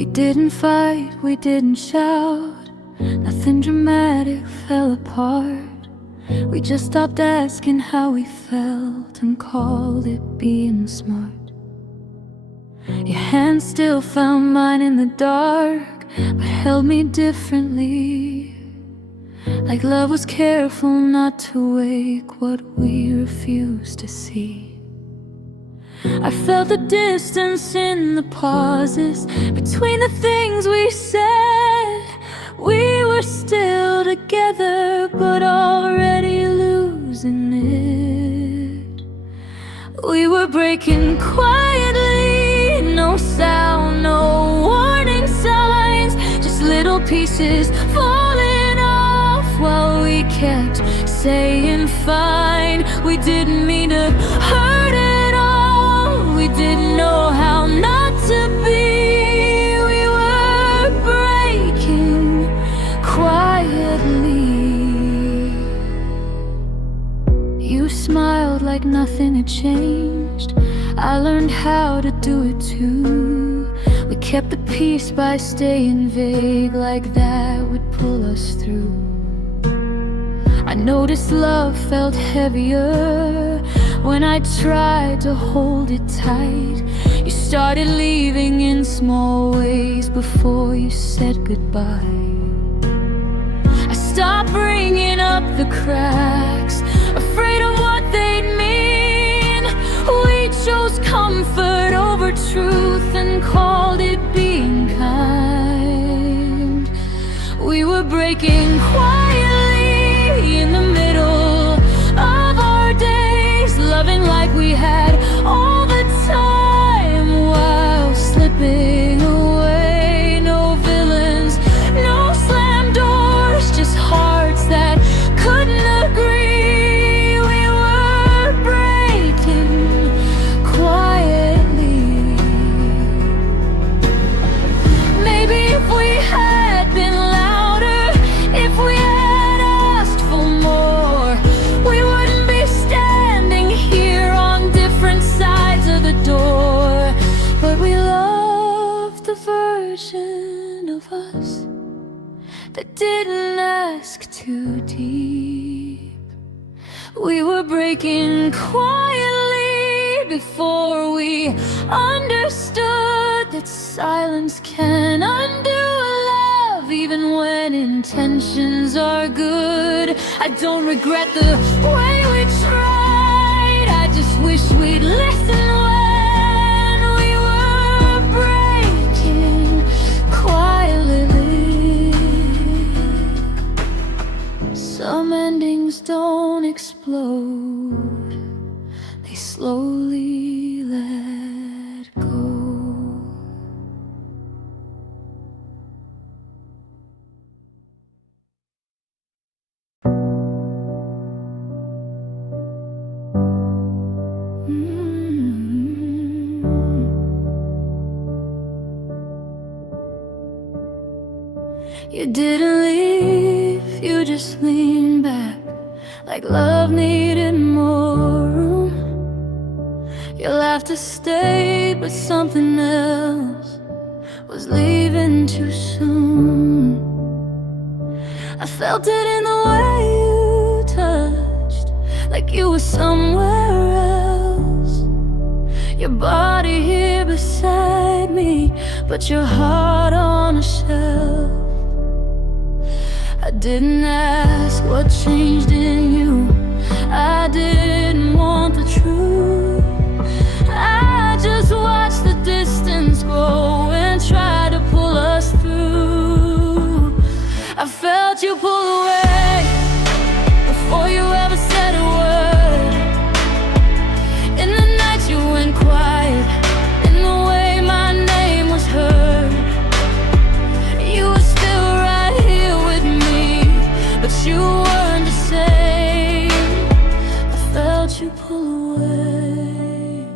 We didn't fight, we didn't shout, nothing dramatic fell apart. We just stopped asking how we felt and called it being smart. Your hand still found mine in the dark, but held me differently. Like love was careful not to wake what we refused to see. I felt the distance in the pauses between the things we said. We were still together, but already losing it. We were breaking quietly, no sound, no warning signs, just little pieces falling off while we kept saying fine. We didn't mean to hurt at all, we didn't know how not to be. We were breaking quietly. You smiled like nothing had changed. I learned how to do it too. We kept the peace by staying vague, like that would pull us through. I noticed love felt heavier when I tried to hold it tight. You started leaving in small ways before you said goodbye. I stopped bringing up the cracks, afraid of what they'd mean. We chose comfort over truth and called it being kind. We were breaking quietly in the middle of our days, loving like we had all the time while slipping away. No villains, no slam doors, just hearts that couldn't agree. We were breaking quietly. Maybe if we had been louder, if we had asked for more, we wouldn't be standing here on different sides of the door. But we loved the version of us that didn't ask too deep. We were breaking quietly before we understood that silence can undo love, even when intentions are good. I don't regret the way we tried, I just wish we'd listened when we were breaking quietly. Some endings don't explode, they slowly let go. You didn't leave, you just leaned back, like love needed more room. You laughed to stay, but something else was leaving too soon. I felt it in the way you touched, like you were somewhere else. Your body here beside me, but your heart on a shelf. I didn't ask what changed in you, I didn't want the truth. I just watched the distance grow and try to pull us through. I felt you pull away before you ever said a word. In the night you went quiet, in the way my name was heard. You were still right here with me, but you weren't the same. I felt you pull away.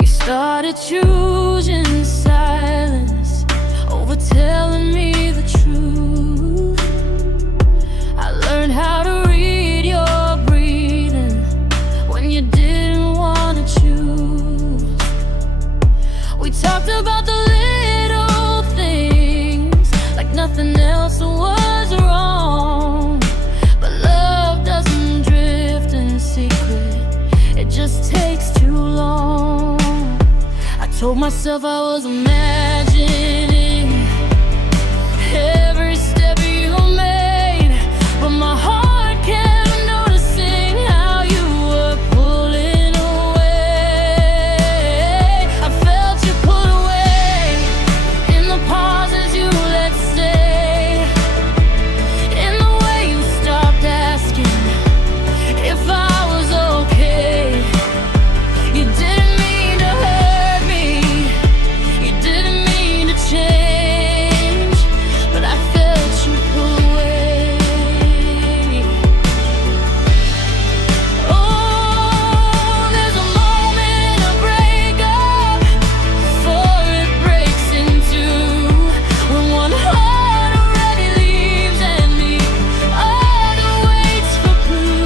You started choosing silence over telling me the truth. I learned how to read your breathing Told myself I was imagining every step you made, but my heart kept noticing how you were pulling away. I felt you pull away in the pauses you let stay, in the way you stopped asking if I was okay. You didn't mean to hurt me, you didn't mean to change, but I felt you pull away. Oh, there's a moment of breakup before it breaks in two, when one heart already leaves and the other waits for proof.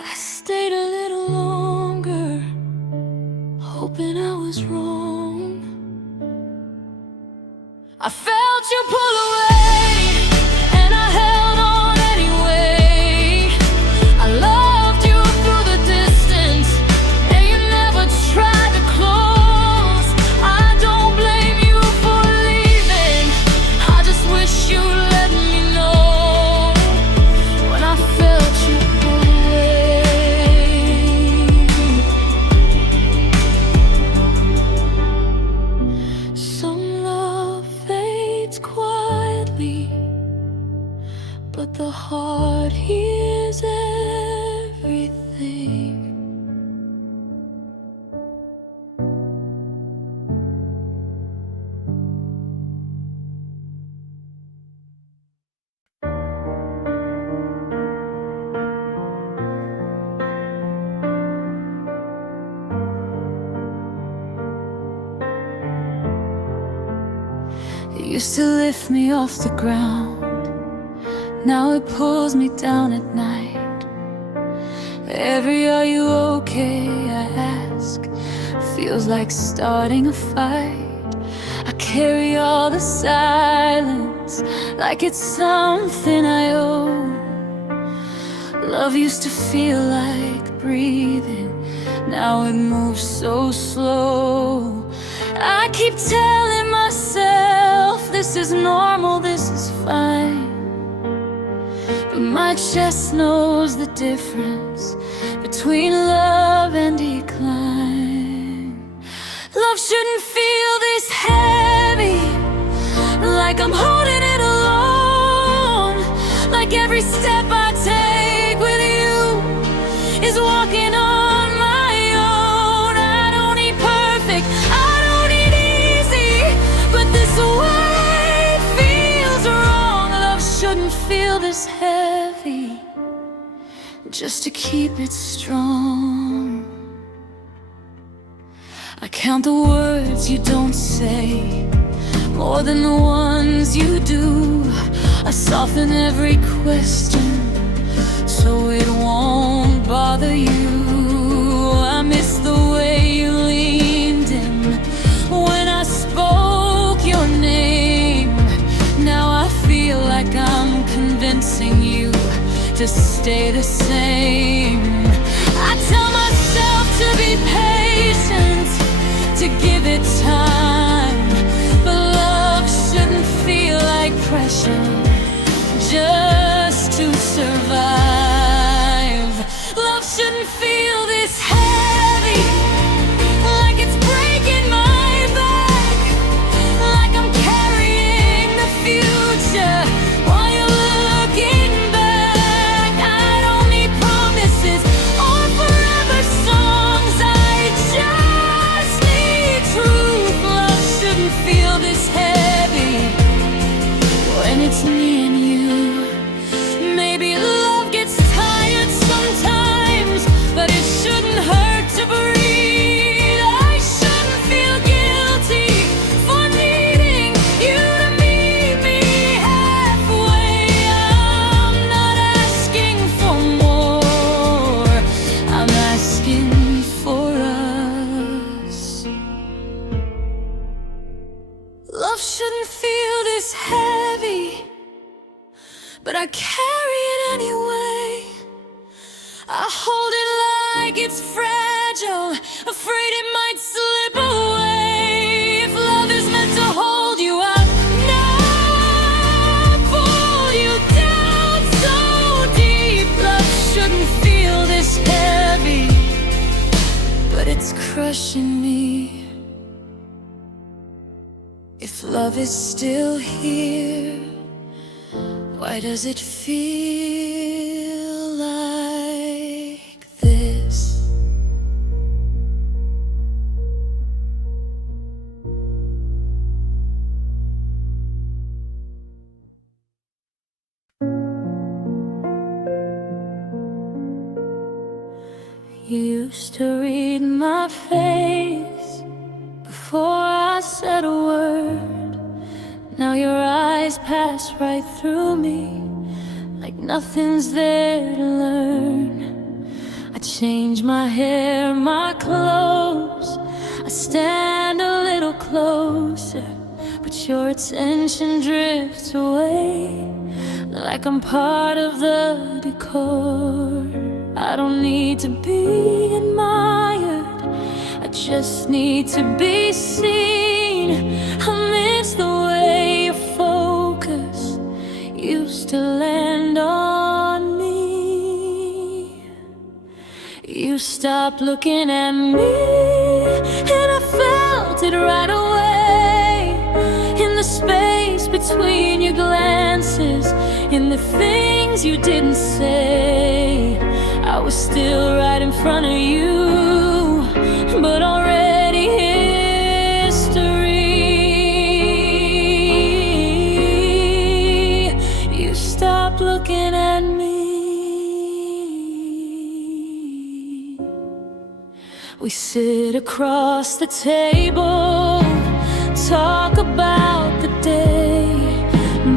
I stayed a little longer, hoping I was wrong. I felt you pull away, and I held on anyway. I loved you through the distance, and you never tried to close. I don't blame you for leaving, I just wish you let me know when I felt you pull away. Some love fades quietly, but the heart hears everything. It used to lift me off the ground, now it pulls me down at night. Every "are you okay?" I ask feels like starting a fight. I carry all the silence like it's something I owe. Love used to feel like breathing, now it moves so slow. I keep telling myself this is normal, this is fine, but my chest knows the difference between love and decline. Love shouldn't feel this heavy, like I'm holding it alone, like every step I take with you is walking on my own. I don't need perfect, I don't need easy, but this way feels wrong. Love shouldn't feel this heavy, just to keep it strong. I count the words you don't say, more than the ones you do. I soften every question so it won't bother you. I miss the way you leaned in when I spoke your name. Now I feel like I'm convincing you to stay the same. I tell myself to be patient, to give it time, but love shouldn't feel like pressure just to survive. Love shouldn't feel this heavy, like it's breaking my back, like I'm carrying the future while you're looking back. I don't need promises or forever songs, I just need truth. Love shouldn't feel this heavy when it's me and you. Maybe love gets tired sometimes, but it shouldn't hurt to breathe. I shouldn't feel guilty for needing you to meet me halfway. I'm not asking for more, I'm asking for us. Love shouldn't feel this heavy, but I carry it anyway. I hold it like like it's fragile, afraid it might slip away. If love is meant to hold you up, not pull you down so deep. Love shouldn't feel this heavy, but it's crushing me. If love is still here, why does it feel like this? You used to read my face before I said a word. Now your eyes pass right through me, like nothing's there to learn. I change my hair, my clothes, I stand a little closer, but your attention drifts away, like I'm part of the decor. I don't need to be admired, I just need to be seen. I miss the way your focus used to land on me. You stopped looking at me, and I felt it right away. In the space between your glances, in the things you didn't say, I was still right in front of you, but already history. You stopped looking at me. We sit across the table, talk about the day,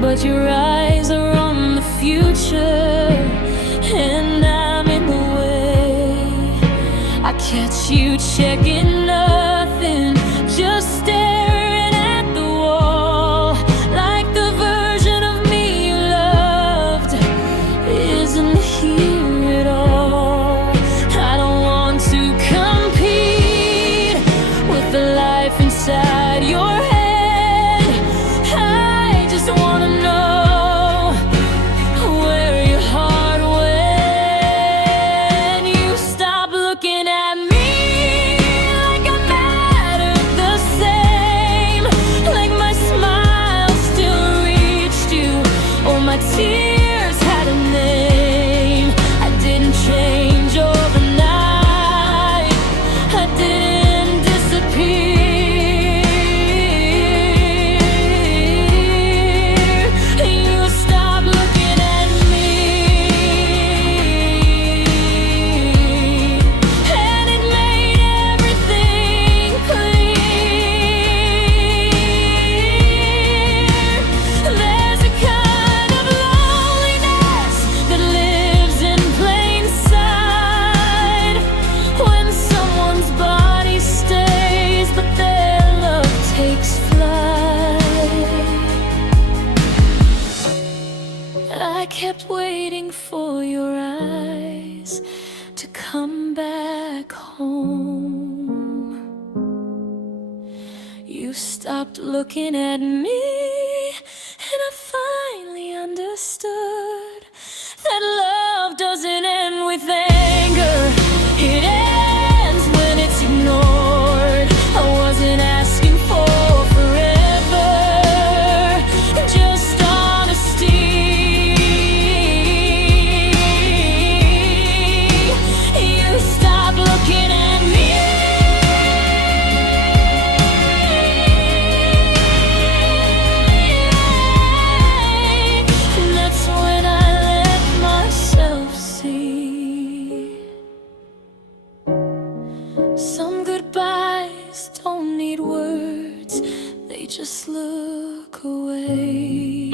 but your eyes are on the future, and I'm in the way. I catch you checking nothing, just staring at the wall, like the version of me you loved isn't here at all. I don't want to compete with the life inside your head. I just want to know where your heart went. You stop looking at me like I mattered the same, like my smile still reached you, or my tears had a name. I didn't change overnight, I didn't disappear. You stopped looking at me, and it made everything clear. There's a kind of loneliness that lives in plain sight, when someone's body stays but their love takes flight. I kept waiting for your eyes to come back home. You stopped looking at me, and I finally understood that love doesn't end with anger, it ends when it's ignored. I wasn't asking for forever, just honesty. You stopped looking at me, and that's when I let myself see. Some goodbyes don't need words, they just look away.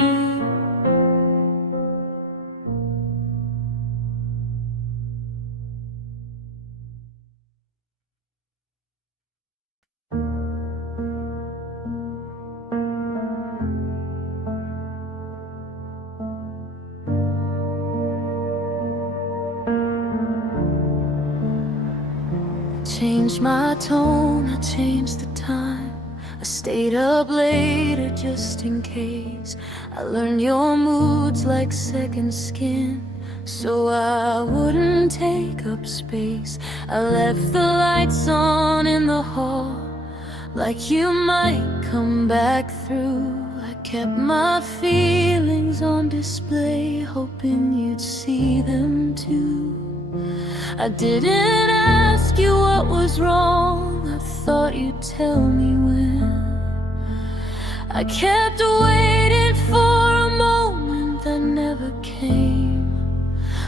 changed my tone, I changed the time. I stayed up later just in case. I learned your moods like second skin, so I wouldn't take up space. I left the lights on in the hall, like you might come back through. I kept my feelings on display, hoping you'd see them too. I didn't ask you what was wrong, I thought you'd tell me when. I kept waiting for a moment that never came.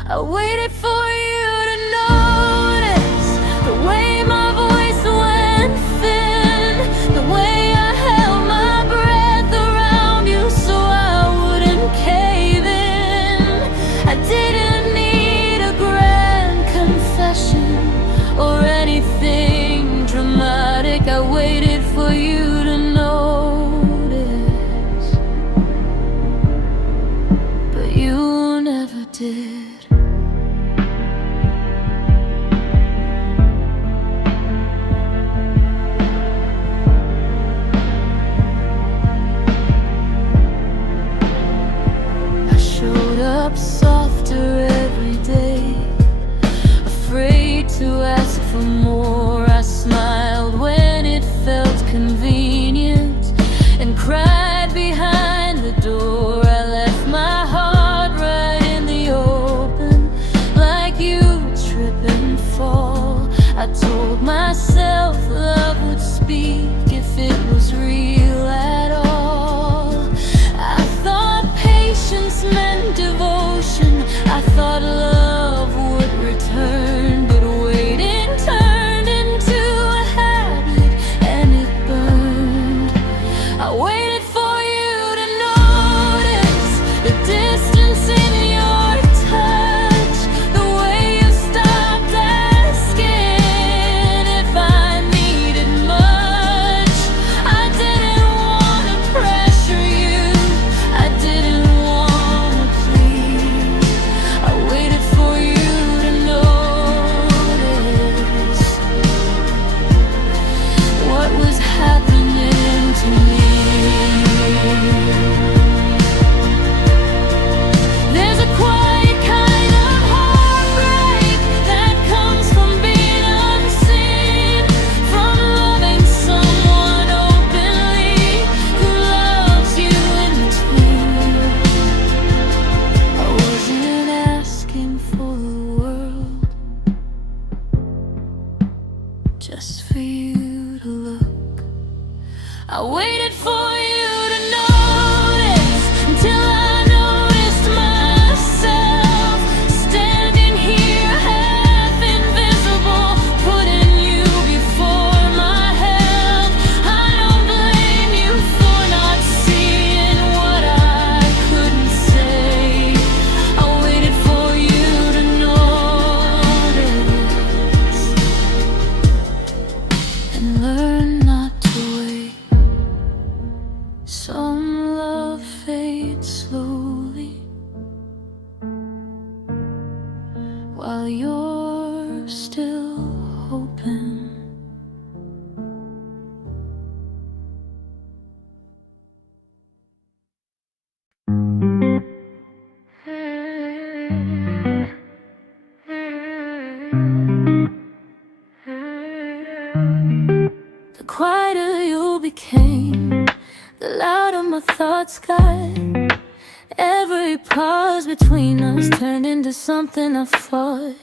I waited for you to notice the way my voice went thin, the way I held my breath around you so I wouldn't cave in. I didn't need a grand confession or anything dramatic. I waited for you to notice, but you never did. Up softer every day, afraid to ask for more. I smiled when it felt convenient and cried behind the door. I left my heart right in the open, like you trip and fall. I told myself love would speak if it was real at all. I thought patience meant devotion, I thought love would return, but waiting turned into a habit and it burned. I waited for you to notice the distance in your touch, the way you stopped asking if I needed much. I didn't want to pressure you, I didn't want to please. I waited for you to notice what was happening to me. There's a quiet kind of heartbreak that comes from being unseen, from loving someone openly who loves you in between. I wasn't asking for the world, just for you to look. I waited for you to notice until I noticed myself standing here half invisible, putting you before my health. I don't blame you for not seeing what I couldn't say. I waited for you to notice and learn not to wait. Some love fades slowly while you're still hoping. The quieter you became, the louder my thoughts got. Every pause between us turned into something I fought.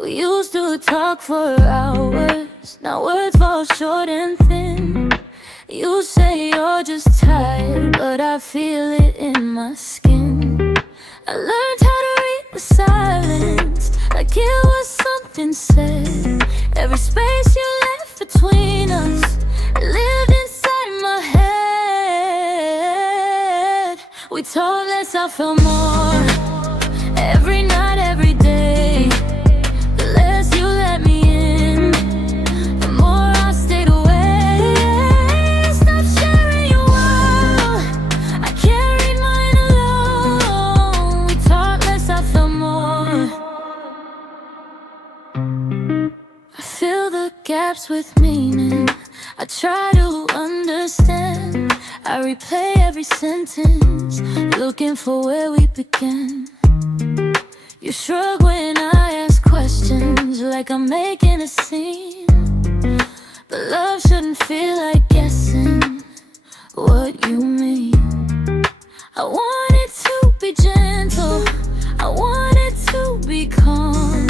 We used to talk for hours, now words fall short and thin. You say you're just tired, but I feel it in my skin. I learned how to read the silence, like it was something said. Every space you left between us lived inside my head. We talked less, I felt more. Every night, every day, the less you let me in, the more I stayed away. Stop sharing your world, I can't read mine alone. We talked less, I felt more. I feel the to understand. I replay every sentence, looking for where we began. You shrug when I ask questions, like I'm making a scene. But love shouldn't feel like guessing what you mean. I want it to be gentle, I want it to be calm,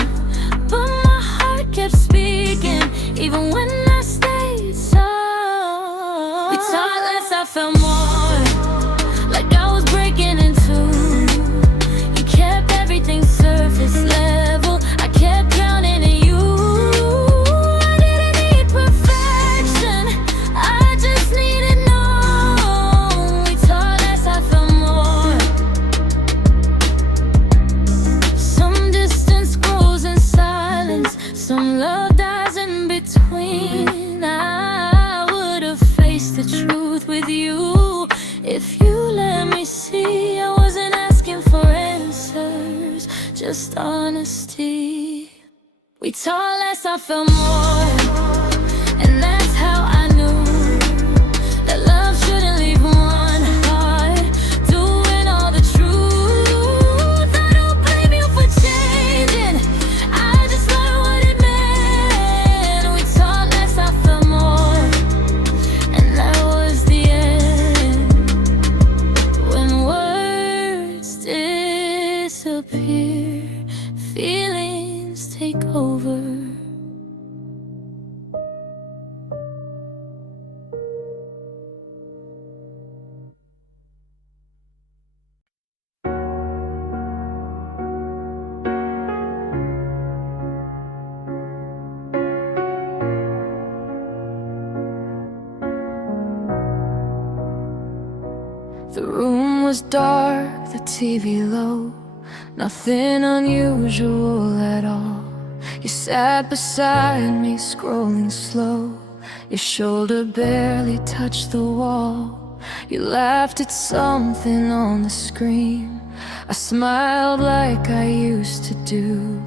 but my heart kept speaking, even when I stayed silent. We talked less, I felt more, like I was breaking in two. You kept everything surface level, I kept drowning in you. I didn't need perfection, I just needed known. We talked less, I felt more. Some distance grows in silence, some love dies in between. I would've faced the truth with you if you let me see. I wasn't asking for answers, just honesty. We talked less, I felt more, and that's how I knew that love shouldn't leave one heart doing all the truth. I don't blame you for changing, I just learned what it meant. We talked less, I felt more, and that was the end. When words disappear, feelings take over. The room was dark, the TV low, nothing unusual at all. You sat beside me, scrolling slow. Your shoulder barely touched the wall. You laughed at something on the screen. I smiled like I used to do,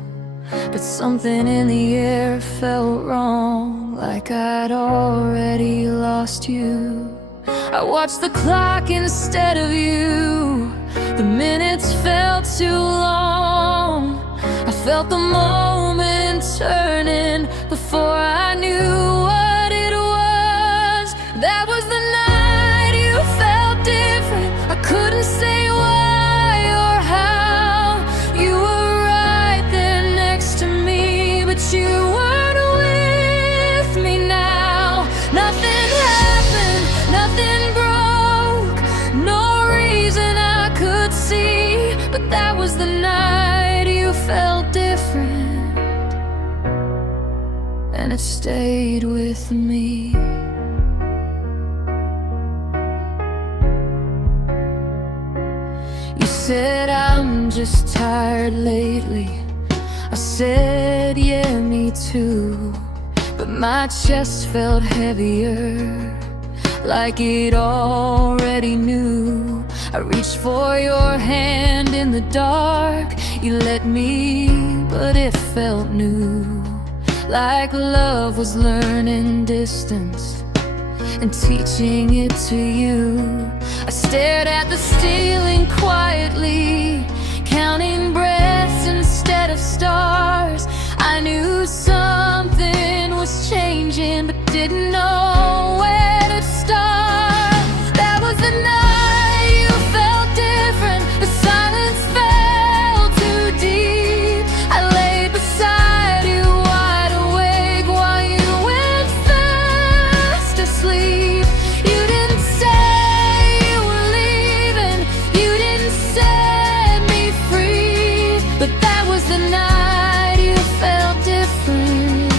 but something in the air felt wrong, like I'd already lost you. I watched the clock instead of you. The minutes felt too long. I felt the moment turning before I knew what it was. That was the night you felt different. I couldn't say why or how. You were right there next to me, but you weren't with me now. Nothing happened, nothing broke, no reason I could see, but that was the night you felt different, and it stayed with me. You said I'm just tired lately. I said yeah, me too, but my chest felt heavier, like it already knew. I reached for your hand in the dark. You let me, but it felt new, like love was learning distance and teaching it to you. I stared at the ceiling quietly, counting breaths instead of stars. I knew something was changing, but didn't know where to start. That was the night you felt different. The silence felt too deep. I lay beside you, wide awake, while you went fast asleep. You didn't say you were leaving, you didn't set me free, but that was the night you felt different,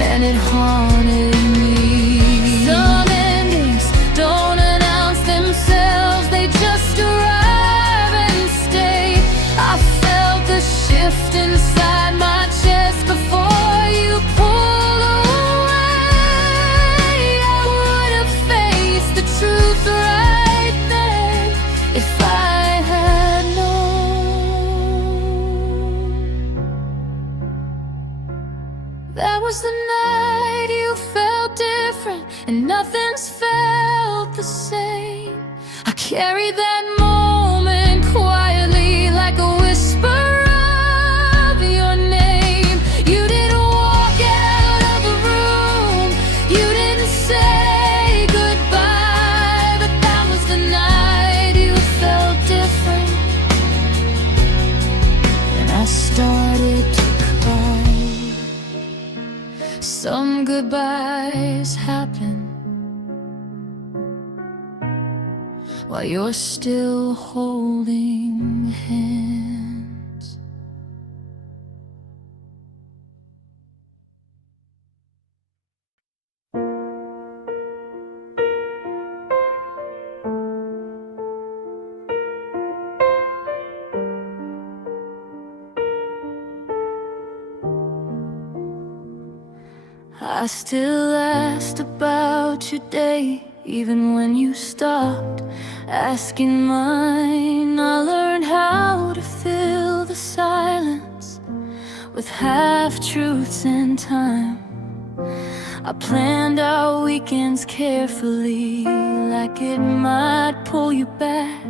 and it haunted me. Some endings don't announce themselves, they just arrive and stay. I felt the shift inside my chest before you pulled away. I and nothing's felt the same. I carry that moment quietly like a whisper of your name. You didn't walk out of the room, you didn't say goodbye, but that was the night you felt different. And I started to cry. Some goodbyes happen while you're still holding hands. I still asked about your day, even when you stopped asking mine. I learned how to fill the silence with half-truths and time. I planned our weekends carefully, like it might pull you back.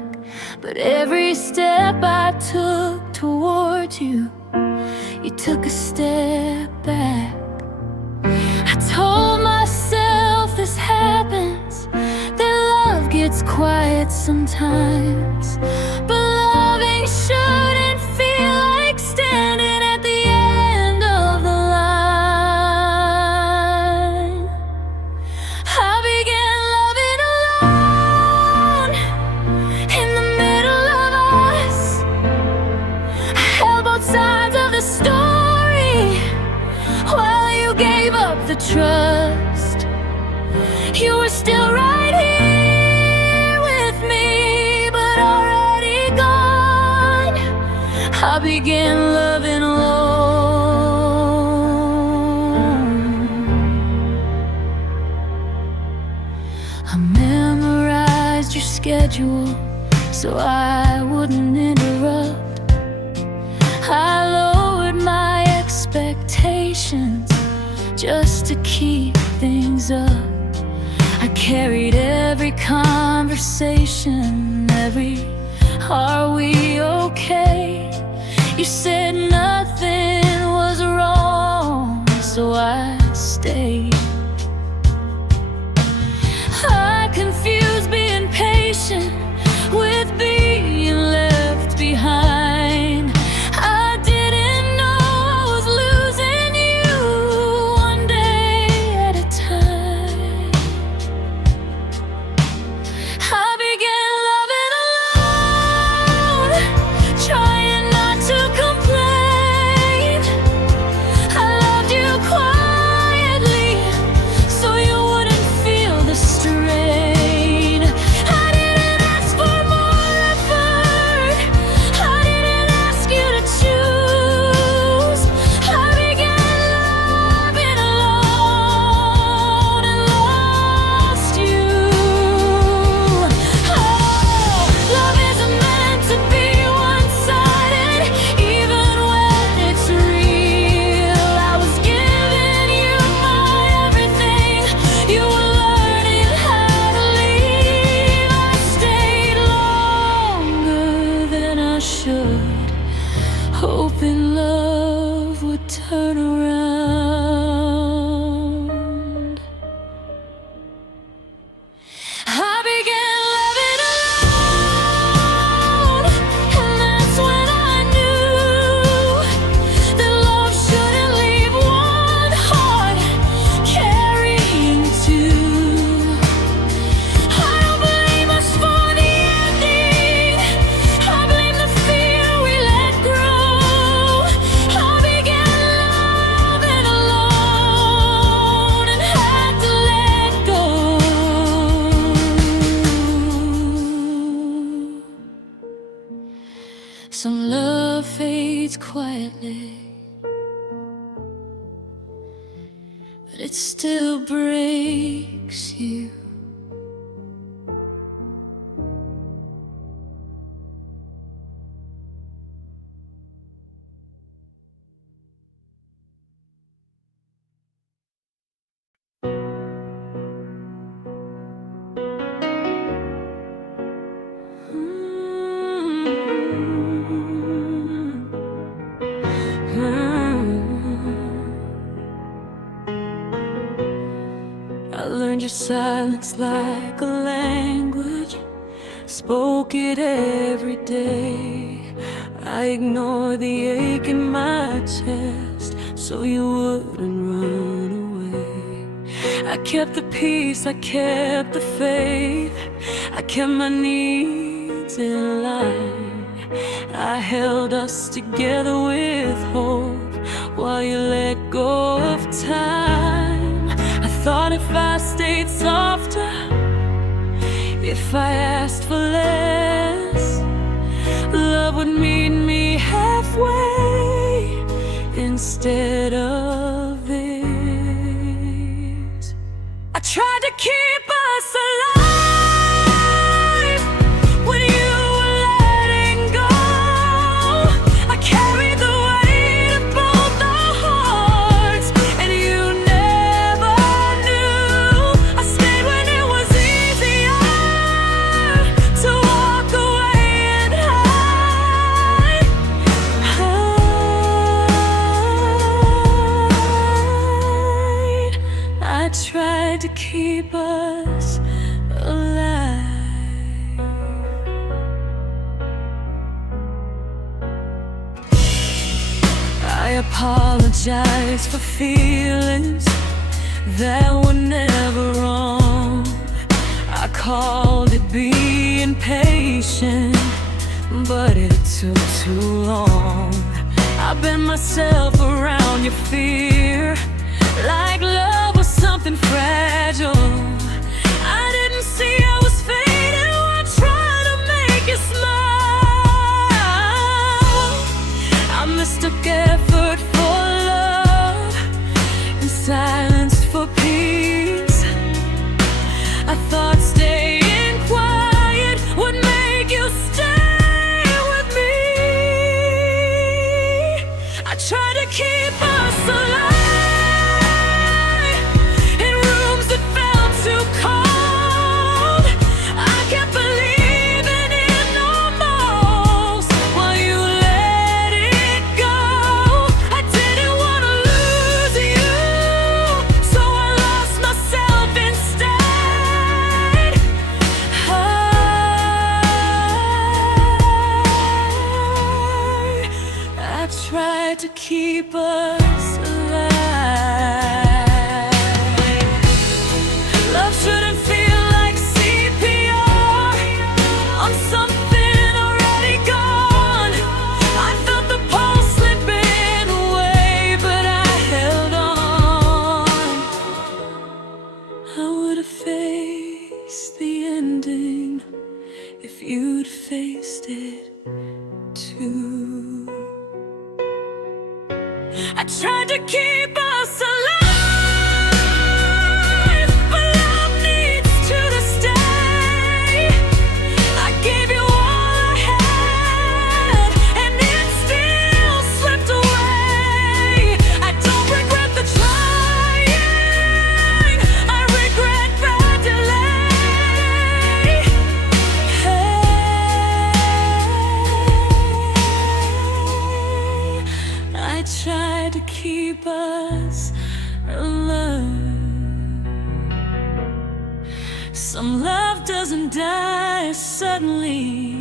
But every step I took towards you, you took a step back. I told myself this happens, that love gets quiet sometimes, but loving shouldn't feel like standing at the end of the line. I began loving alone in the middle of us. I held both sides of the story while you gave up the trust. You were still right here with me, but already gone. I began loving alone. I memorized your schedule so I wouldn't interrupt. I lowered my expectations just to keep things up. I carried every conversation, every "are we okay?" You said nothing was wrong, so I stayed. I confused being patient with being left behind. I didn't know I was losing you one day at a time. I began loving alone, trying not to complain. I loved you quietly so you wouldn't feel the strain. I didn't ask for more effort, I didn't ask you to choose. I began loving alone and lost you. Oh, love isn't meant to be one-sided, even when it's real. I was giving you my everything, you were learning how to leave. I stayed longer than I should, hoping love would turn around. I began loving alone, and that's when I knew that love shouldn't leave one heart carrying two. I don't blame us for the ending, I blame the fear we let grow. I began loving alone and had to let go. Some love fades quietly, but it still breaks you. learned your silence like a language, spoke it every day. I ignored the ache in my chest so you wouldn't run away. I kept the peace, I kept the faith, I kept my needs in line. I held us together with hope while you let go of time. I thought if I stayed softer, if I asked for less, love would meet me halfway instead of this. I tried to keep us alive when you were letting go. I carried the weight of both our hearts, and you never knew. I stayed when it was easier to walk away and hide. I tried to keep us alive. I apologize for feelings that were never wrong. I called it being patient, but it took too long. I bent myself around your fear like love was something fragile. I didn't see I was fading while trying to make you smile. I mistook effort for love and silence for peace. I thought staying quiet would make you stay with me. I tried to keep us alive in rooms that felt too cold. I kept believing in almost while you let it go. I didn't want to lose you, so I lost myself instead. I tried to keep us alive. Love shouldn't feel like CPR on something already gone. I felt the pulse slipping away, but I held on. I would have faced the ending if you'd faced it too. I tried to keep us alive, but love needs to stay. I gave you all I had, and it still slipped away. I don't regret the trying, I regret the delay. I tried to keep us alive. Some love doesn't die suddenly,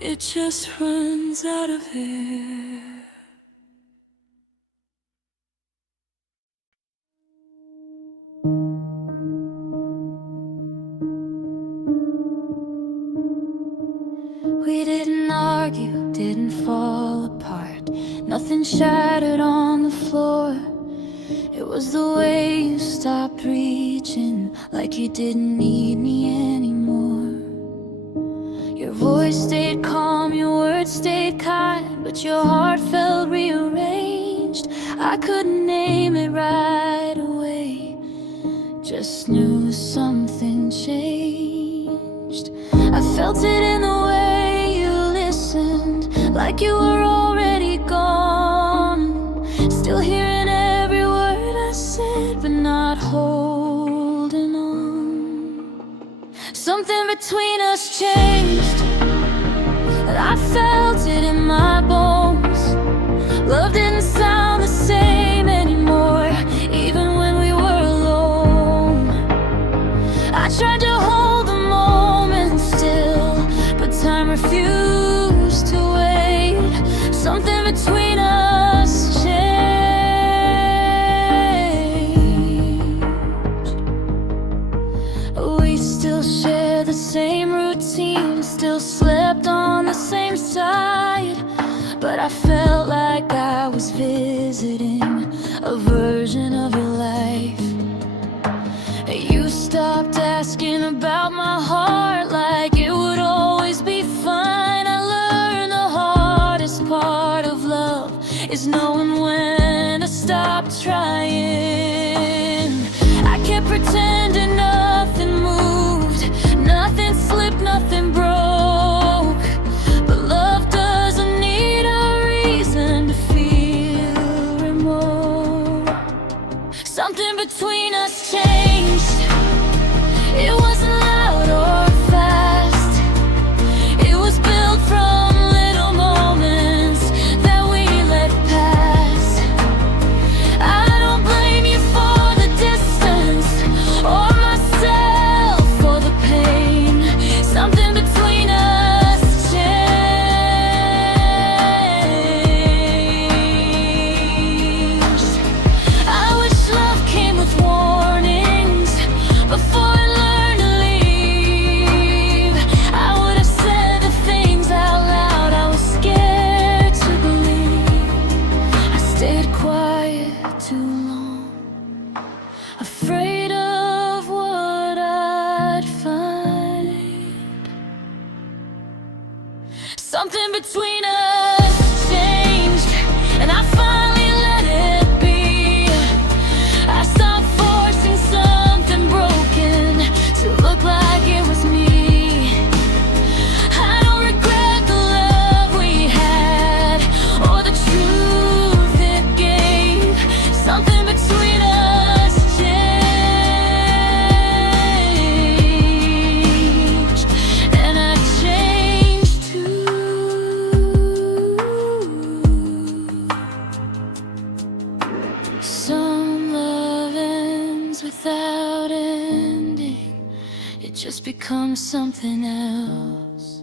it just runs out of air. We didn't argue, didn't fall apart. Nothing shattered on the floor. It was the way you stopped reaching, like you didn't need me anymore. Your voice stayed calm, your words stayed kind, but your heart felt rearranged. I couldn't name it right away, just knew something changed. I felt it in the way you listened, like you were already gone. Still hearing every word I said, but not holding on. Something between us changed, and I felt it in my bones. Love didn't sound the same anymore. a version of your life. You stopped asking about my heart like it would always be fine. I learned the hardest part of love is knowing when to stop trying. I kept pretending nothing moved, nothing slipped, nothing broke. But love doesn't need a reason to feel remote. Something between us changed. It wasn't loud or fast. It was built from little moments that we let pass. I don't blame you for the distance or myself for the pain. Something between us changed. I wish love came with warnings before it learned to leave. I would have said the things out loud I was scared to believe. I stayed quiet too long, afraid of what I'd find. Something between us changed, and I finally let it be. I stopped forcing something broken to look like it was me. I don't regret the love we had or the truth it gave. Something between us changed, and I changed too. Some love ends without ending. It just becomes something else.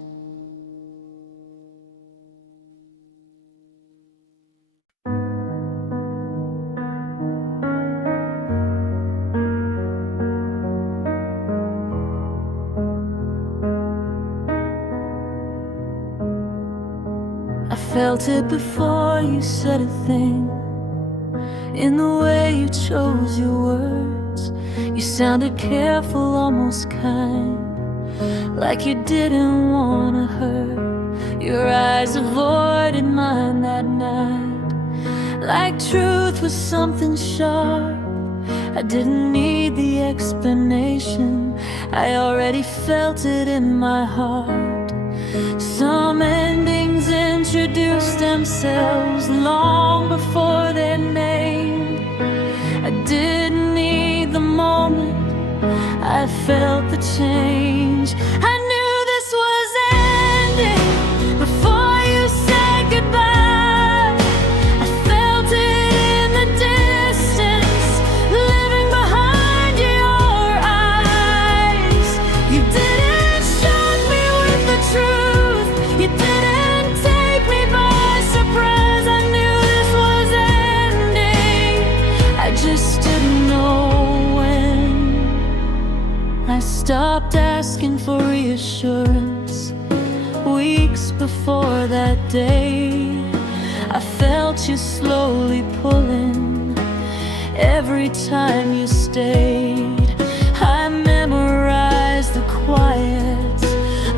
I felt it before you said a thing, in the way you chose your words. You sounded careful, almost kind, like you didn't wanna hurt. Your eyes avoided mine that night, like truth was something sharp. I didn't need the explanation, I already felt it in my heart. Some endings introduce themselves long before they're named. I didn't need the moment, I felt the change. I knew this was ending before you said goodbye. I felt it in the distance, living behind your eyes. You didn't shock me with the truth, you didn't take me by surprise. I knew this was ending, I just didn't know when. I stopped asking for reassurance weeks before that day. I felt you slowly pulling every time you stayed. I memorized the quiets,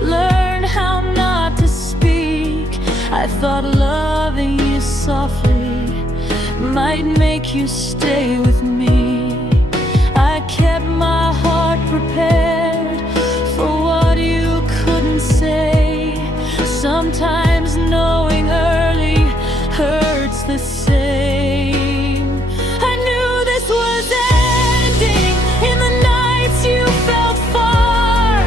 learned how not to speak. I thought loving you softly might make you stay with me. I kept my heart prepared for what you couldn't say. Sometimes knowing early hurts the same. I knew this was ending in the nights you felt far,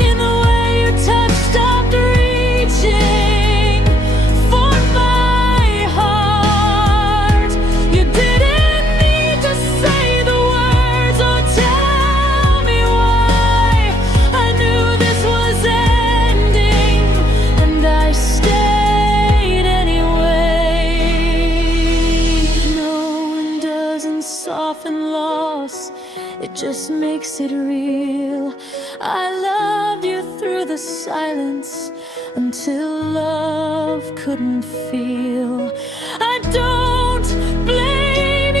in the way you touched, stopped reaching for my heart. You didn't need to say the words or tell me why. I knew this was ending, and I stayed anyway. Knowing doesn't soften loss, it just makes it real. I loved you through the silence until love couldn't feel. I don't blame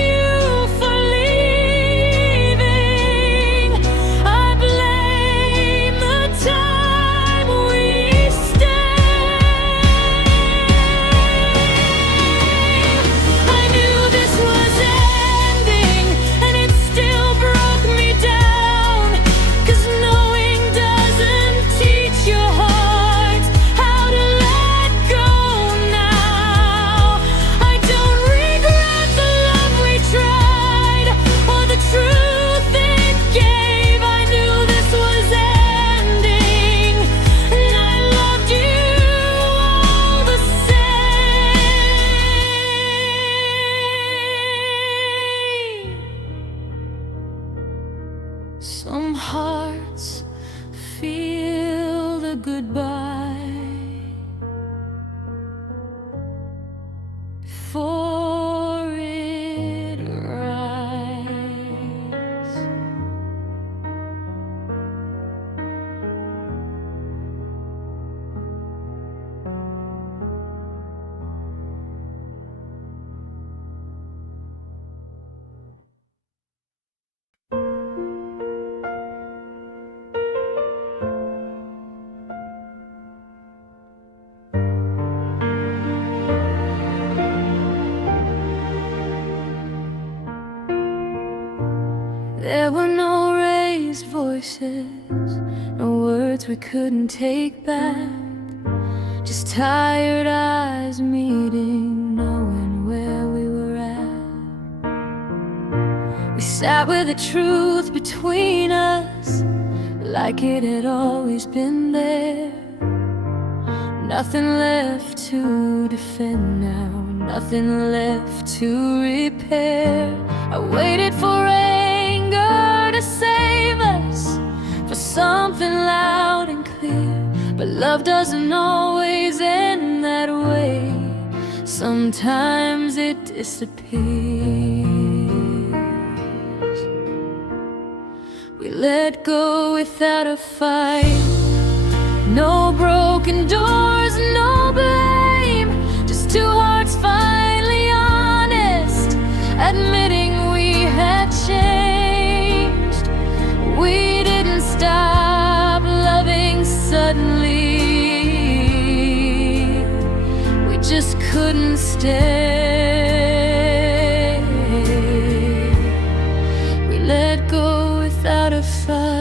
goodbye before it arrives. There were no raised voices, no words we couldn't take back, just tired eyes meeting, knowing where we were at. We sat with the truth between us, like it had always been there. Nothing left to defend now, nothing left to repair. I waited for anger to save us, for something loud and clear. But love doesn't always end that way. Sometimes it disappears. We let go without a fight. No broken doors, no blame. Just two hearts finally honest, admitting we had changed. We didn't stop loving suddenly, we just couldn't stay. We let go without a fight.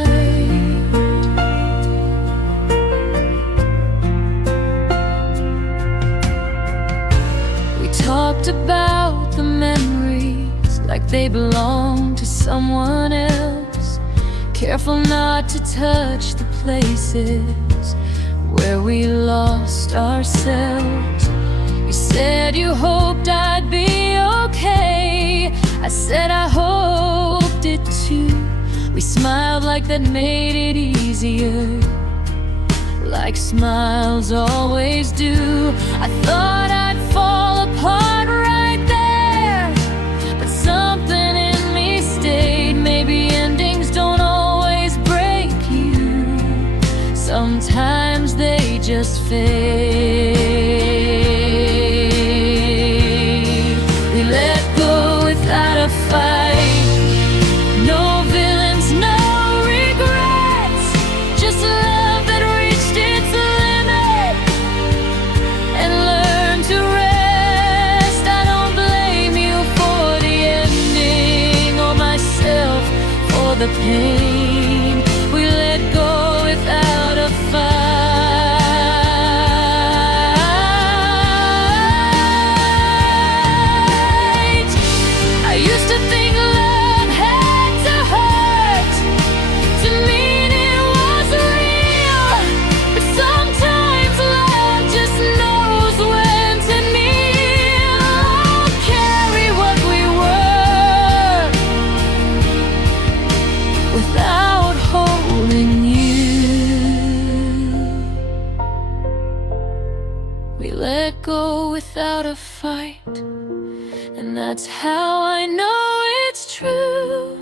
Talked about the memories like they belong to someone else, careful not to touch the places where we lost ourselves. You said you hoped I'd be okay, I said I hoped it too. We smiled like that made it easier, like smiles always do. I thought I'd fall apart right there, but something in me stayed. Maybe endings don't always break you, sometimes they just fade. We let go without a fight. No villains, no regrets, just love that reached its limit and learned to rest. I don't blame you for the ending or myself for the pain. We let go without a fight. I used to think love had to hurt to mean it was real, but sometimes love just knows when to kneel. I'll carry what we were without holding you. We let go without a fight, and that's how I know it's true.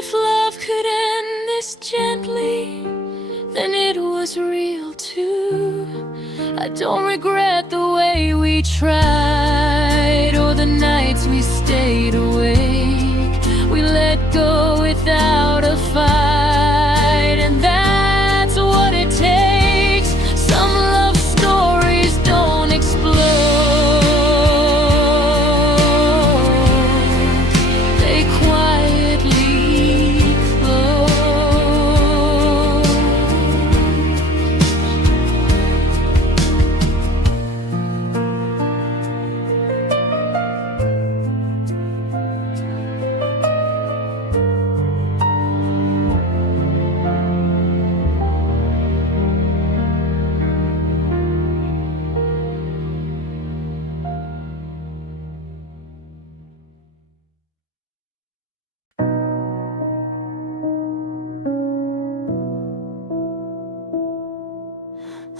If love could end this gently, then it was real too. I don't regret the way we tried or the nights we stayed awake. We let go without a fight, and that's what it takes. Some love stories don't explode, they quietly flow.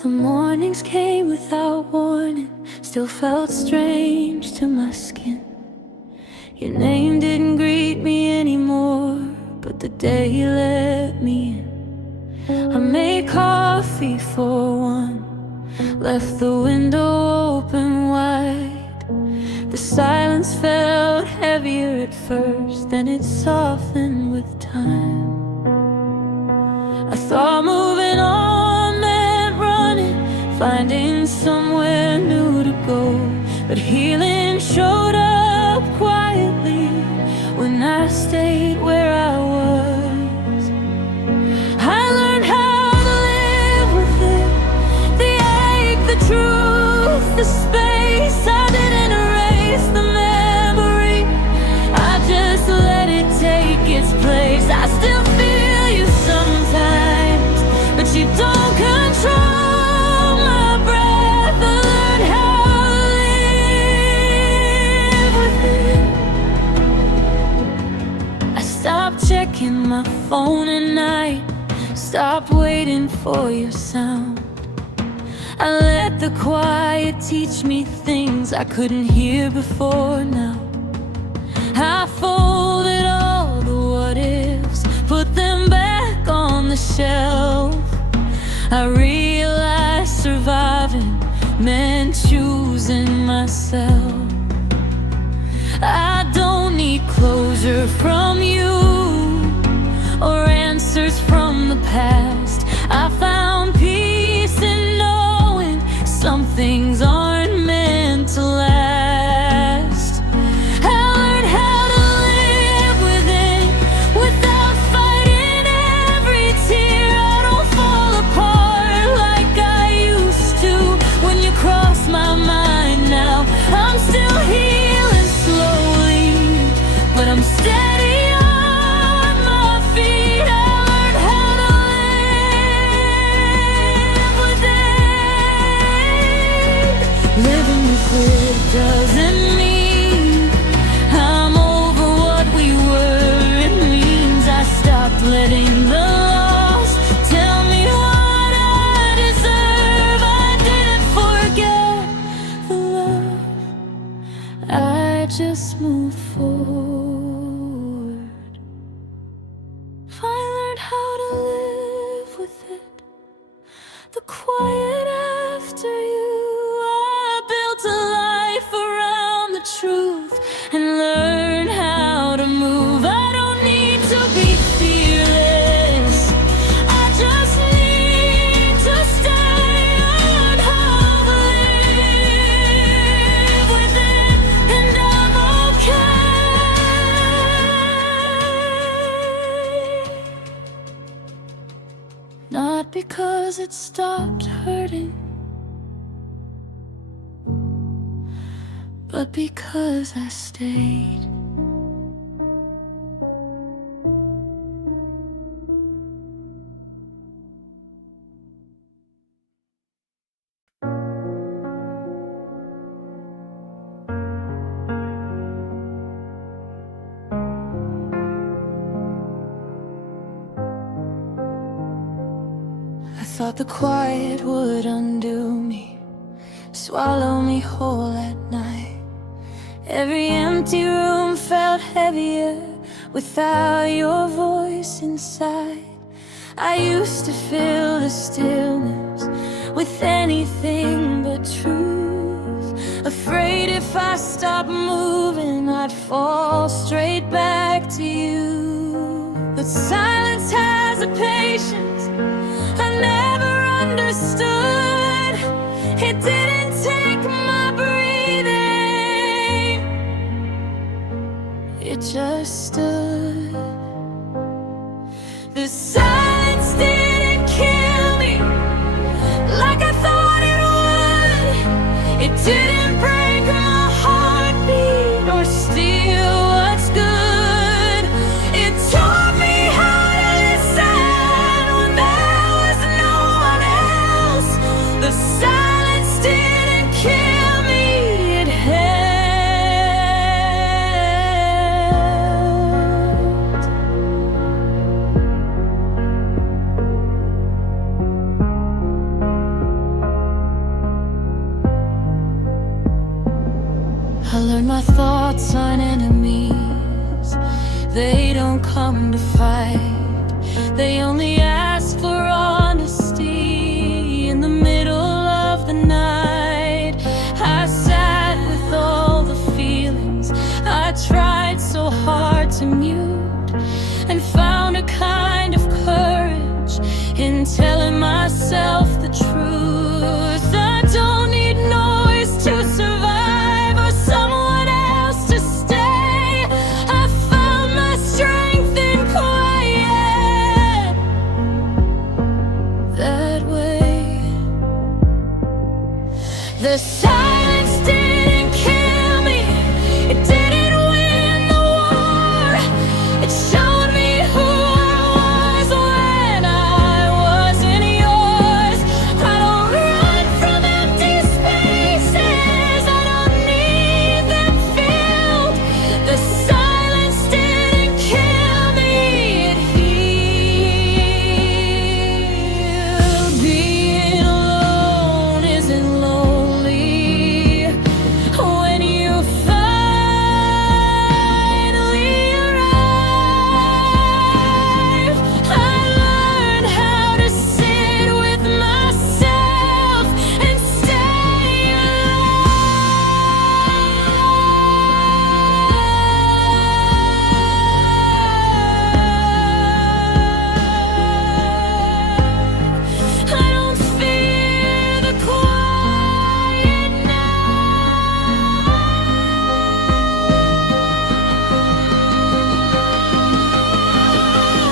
The mornings came without warning, still felt strange to my skin. Your name didn't greet me anymore, but the day you let me in. I made coffee for one, left the window open wide. The silence felt heavier at first, then it softened with time. I thought moving on meant running, finding somewhere new to go, but healing showed up quietly when I stayed where I was. I learned how to live with it, the ache, the truth, the space. I didn't erase the memory, I just let it take its place. I still feel you sometimes, but you don't control my breath. I learned how to live with it. I stopped checking my phone at night, stopped waiting for your sound. I let the quiet teach me things I couldn't hear before now. I folded all the what ifs, put them back on the shelf. I realized surviving meant choosing myself. I don't need closure from you or answers from the past. I found peace in knowing some things aren't meant to last. I learned how to live with it without fighting every tear. I don't fall apart like I used to when you cross my mind now. I'm still healing slowly, but I'm steady on my feet. I learned how to live with it. Living with it doesn't mean I'm over what we were. It means I stopped letting the lost tell me what I deserve. I didn't forget the love, I just moved forward. I learned how to live with it, the quiet after you. I built a life around the truth and learned how to move. I don't need to be fearless, I just need to stay. I learned how to live with it, and I'm okay. Not because it stopped hurting, but because I stayed. I thought the quiet would undo me, swallow me whole at night. Every empty room felt heavier without your voice inside. I used to fill the stillness with anything but truth, afraid if I stopped moving I'd fall straight back to you. But silence has a patience I never understood. It didn't take my breathing, it just stood. The silence didn't kill me like I thought it would. It didn't break my heartbeat or steal what's good. It taught me how to listen when there was no one else. The silence didn't kill me, it helped. thoughts aren't enemies. They don't come to fight, they only ask for honesty. In the middle of the night, I sat with all the feelings I tried so hard to mute, and found a kind of courage in telling myself the truth. I don't need noise to survive, or someone else to stay. I found my strength in quiet. That way, the silence didn't kill me, it didn't win the war. It showed me who I was when I wasn't yours. I don't run from empty spaces, I don't need them filled. The silence didn't kill me, it healed. Being alone isn't lonely when you finally arrive. I learned how to sit with myself and stay alive. I don't fear the quiet now.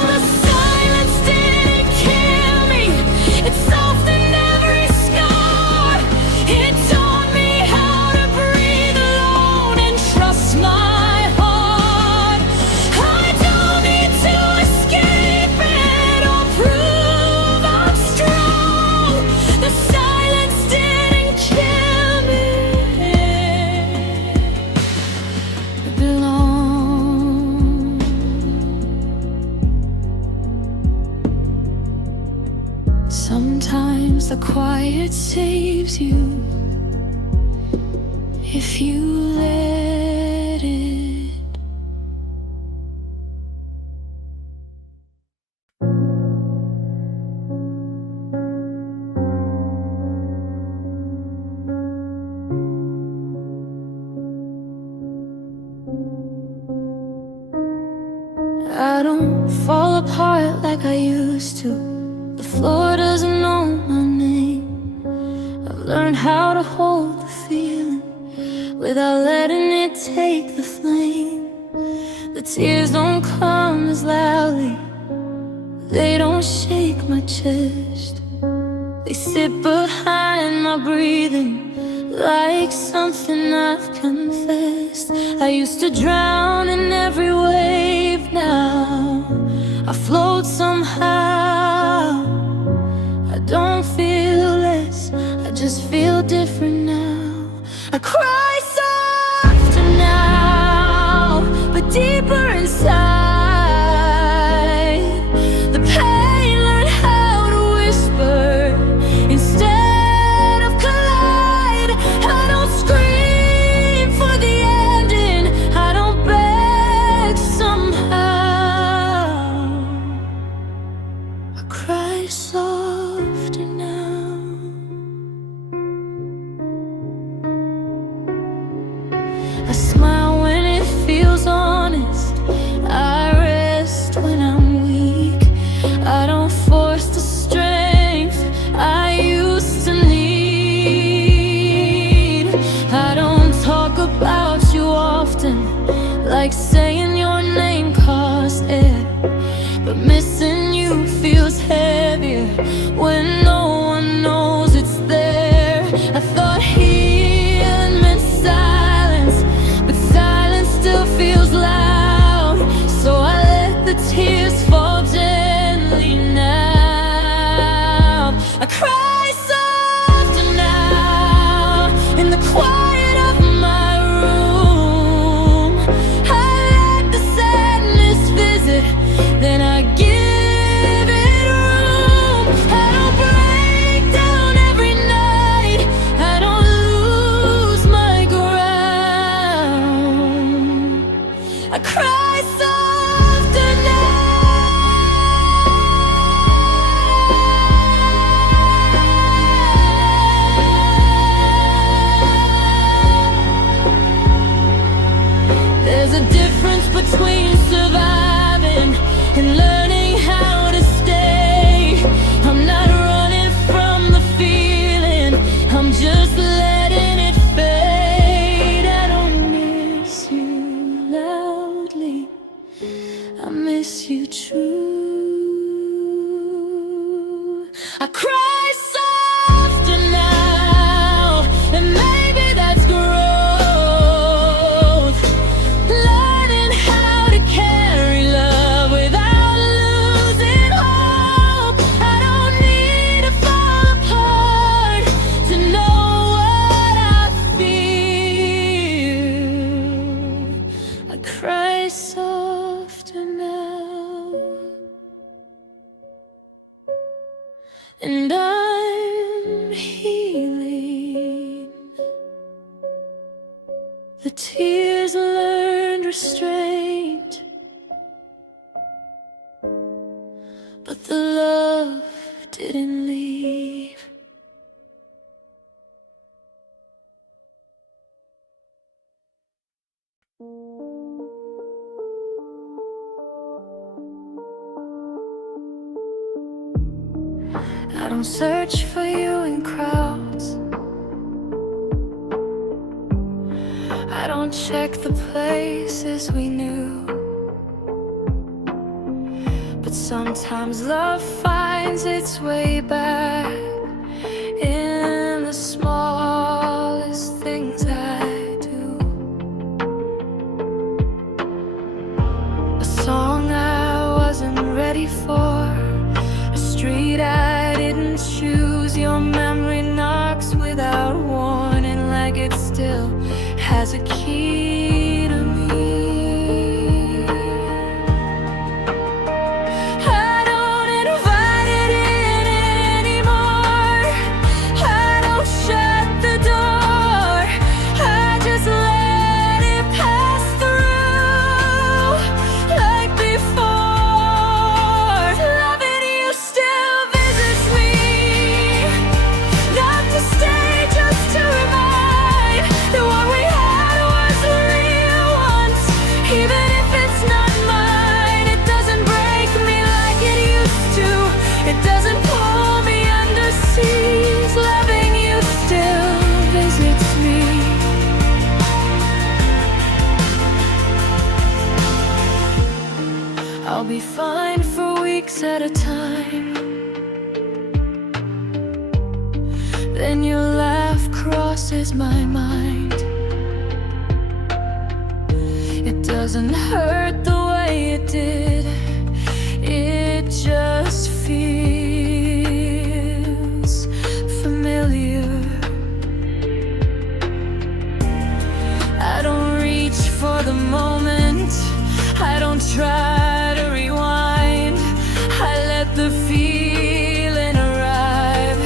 The silence didn't kill me, it softened every scar. It taught me how to breathe alone and trust my heart. I don't need to escape it or prove I'm strong. The silence didn't kill me, it belonged. Sometimes the quiet saves you if you let it. I don't fall apart like I used to. The floor doesn't know my name. I've learned how to hold the feeling without letting it take the flame. The tears don't come as loudly, they don't shake my chest. They sit behind my breathing like something I've confessed. I used to drown in every wave, now I float somehow. I don't feel less, I just feel different now. I cry softer now, but deeper inside. The pain learned how to whisper instead of collide. I don't scream for the ending, I don't beg some miss you true. I cry softer now, and maybe that's growth. Learning how to carry love without losing hope. I don't need to fall apart to know what I feel. I cry softer now, and I'm healing. The tears learned restraint, but the love didn't leave. I don't search for you in crowds. I don't check the places we knew. But sometimes love finds its way back in the smallest things I do. A song I wasn't ready for, a street I didn't choose. Your memory knocks without warning, like it still has a key to me. I don't invite it in anymore. I don't shut the door. I just let it pass through like before. Loving you still visits me, not to stay, just to remind that what we had was real once. Even if it's not mine, it doesn't break me like it used to. It doesn't pull me under seas. Loving you still visits me. I'll be fine for weeks at a time, then your laugh crosses my mind. It doesn't hurt the way it did, it just feels familiar. I don't reach for the moment, I don't try to rewind. I let the feeling arrive,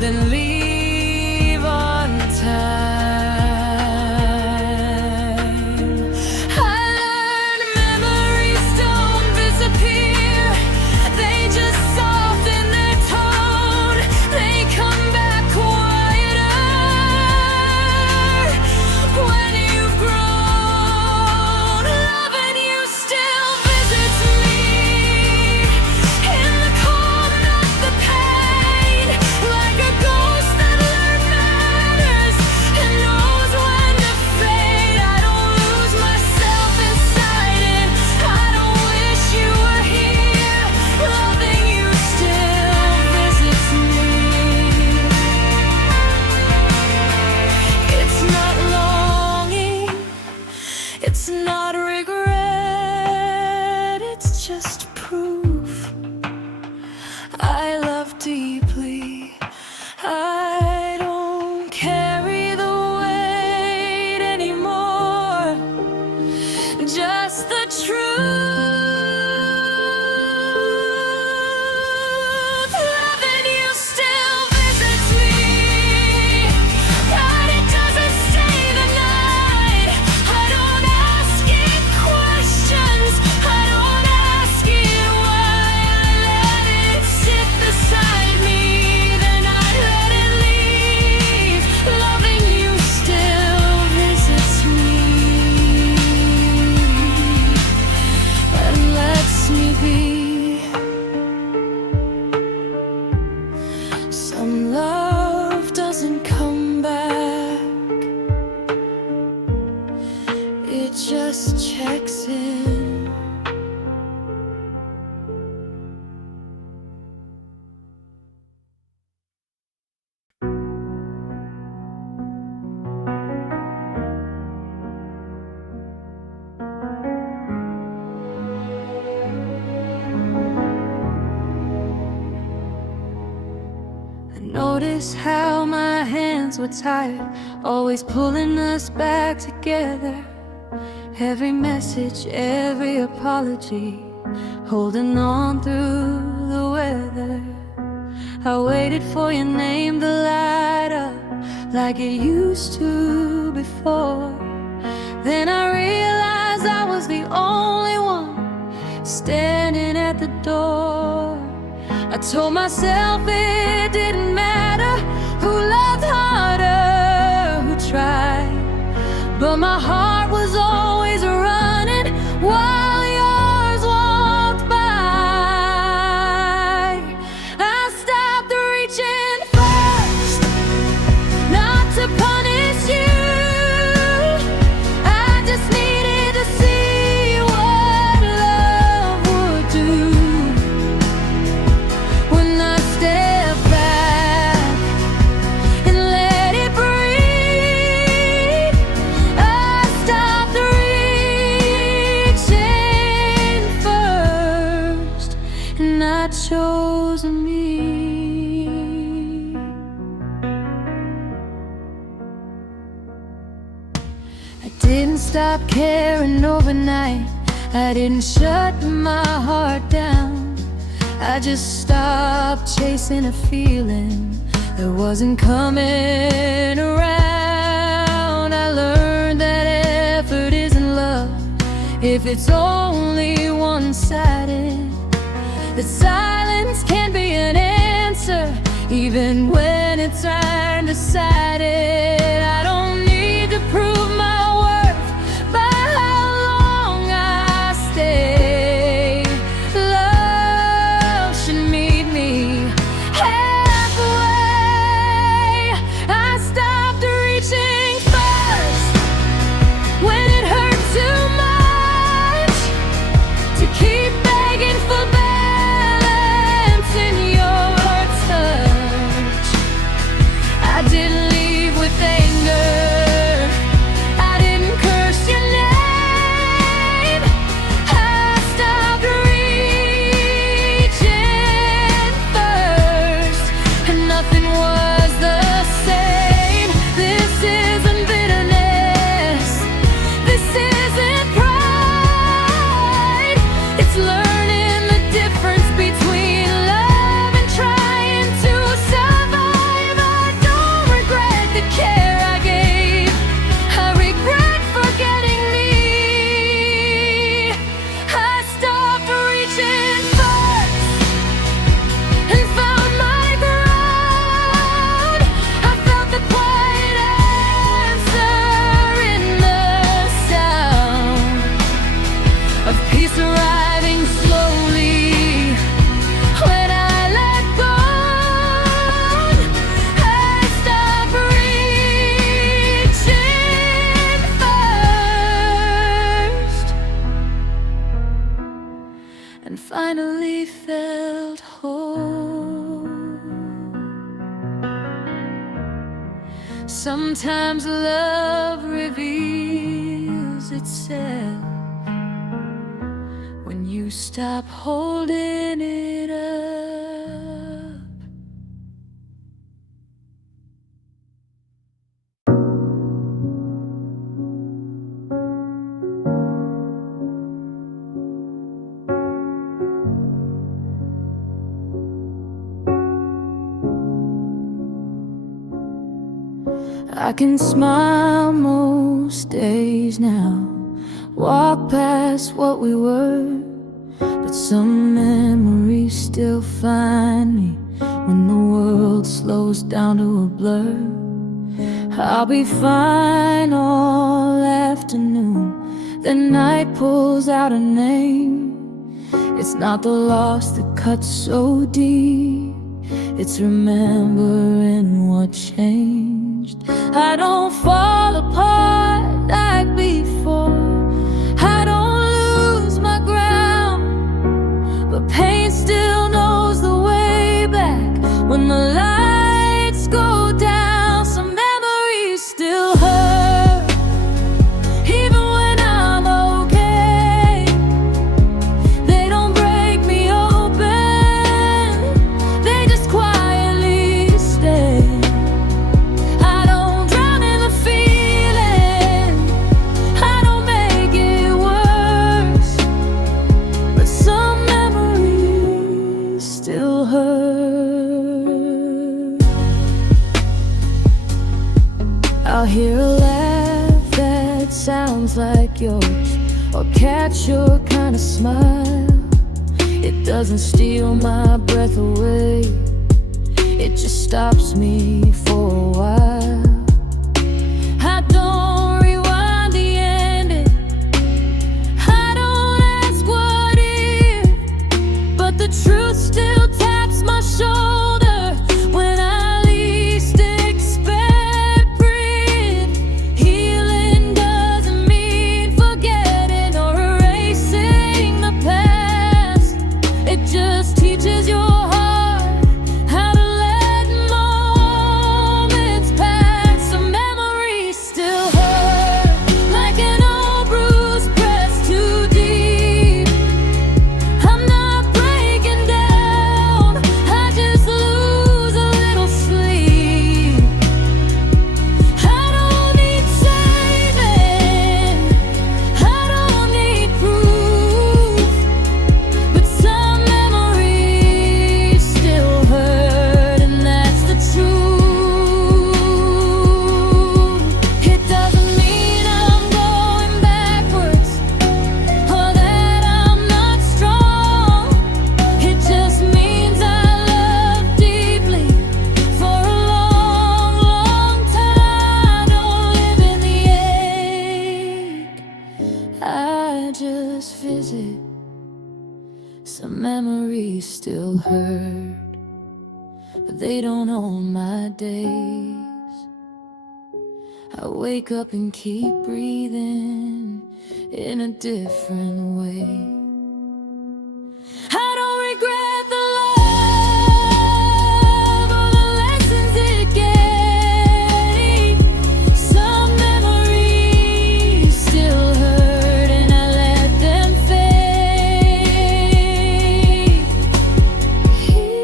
then leave on time. I learned memories don't disappear, they just soften their tone. They come back quieter when you've grown. Loving you still visits me in the cold, not the pain, like a ghost that learned manners and knows when to fade. I don't lose myself inside it, I don't wish you were here. Loving you still visits me. It's not longing, it's not regret, it's just proof I love deeply. I don't carry the weight anymore, just the truth. Loving you still visits me, but it doesn't stay the night. I don't ask it questions, I don't ask it why. I let it sit beside me, then I let it leave. Loving you still visits me and lets me be. Some love doesn't come back, it just checks in. Notice how my hands were tired, always pulling us back together. Every message, every apology, holding on through the weather. I waited for your name to light up like it used to before. Then I realized I was the only one standing at the door. I told myself it didn't matter who loved harder, who tried, but my heart was always running while yours walked by. I stopped reaching first, not to punish you. I just needed to see what love would do. When I step back and let it breathe, I stopped reaching first, and I chose me. I didn't stop caring overnight. I didn't shut my heart down. I just stopped chasing a feeling that wasn't coming around. I learned that effort isn't love if it's only one-sided. That silence can be an answer even when it's undecided. I don't need to prove my worth by how long I stay. Love should meet me halfway. I stopped reaching first when it hurt too much to keep begging for balance in your touch. I didn't leave with anger, I didn't curse your name. I stopped reaching first, and nothing was the same. This isn't bitterness, this isn't pride. It's learning the difference between love and trying to survive. I don't regret the care I gave, I regret forgetting me. I stopped reaching first and found my ground. I felt the quiet answer in the sound of peace arriving slowly when I let go. I stopped reaching first and finally felt whole. Sometimes love reveals itself when you stop holding it up. I can smile most days now, walk past what we were, but some memories still find me when the world slows down to a blur. I'll be fine all afternoon, the night pulls out a name. It's not the loss that cuts so deep, it's remembering what changed. I don't fall apart like before, I don't lose my ground, but pain still knows the way back. When the lights go down, some memories still hurt, even when I'm okay. They don't break me open, they just quietly stay. or catch your kind of smile. It doesn't steal my breath away, it just stops me for a while. I don't rewind the ending, I don't ask what if, but the truth still taps my shoulder when I least expect it. Healing doesn't mean forgetting or erasing the past, it just teaches your heart how to let moments pass. Some memories still hurt, like an old bruise pressed too deep. I'm not breaking down, I just lose a little sleep. I don't need saving, I don't need proof, but some memories still hurt, and that's the truth. It doesn't mean I'm going backwards or that I'm not strong. It just means I love deeply for a long, long time. I don't live in the ache, I just visit. Some memories still hurt, but they don't own my days. I wake up and keep breathing in a different way. I don't regret the love or the lessons it gave. Some memories still hurt, and I let them fade. Healing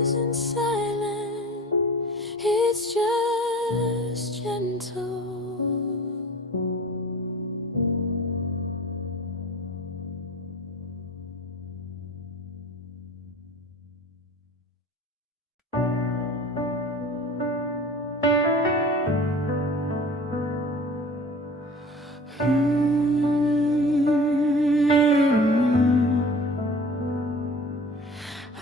isn't silent, it's just gentle.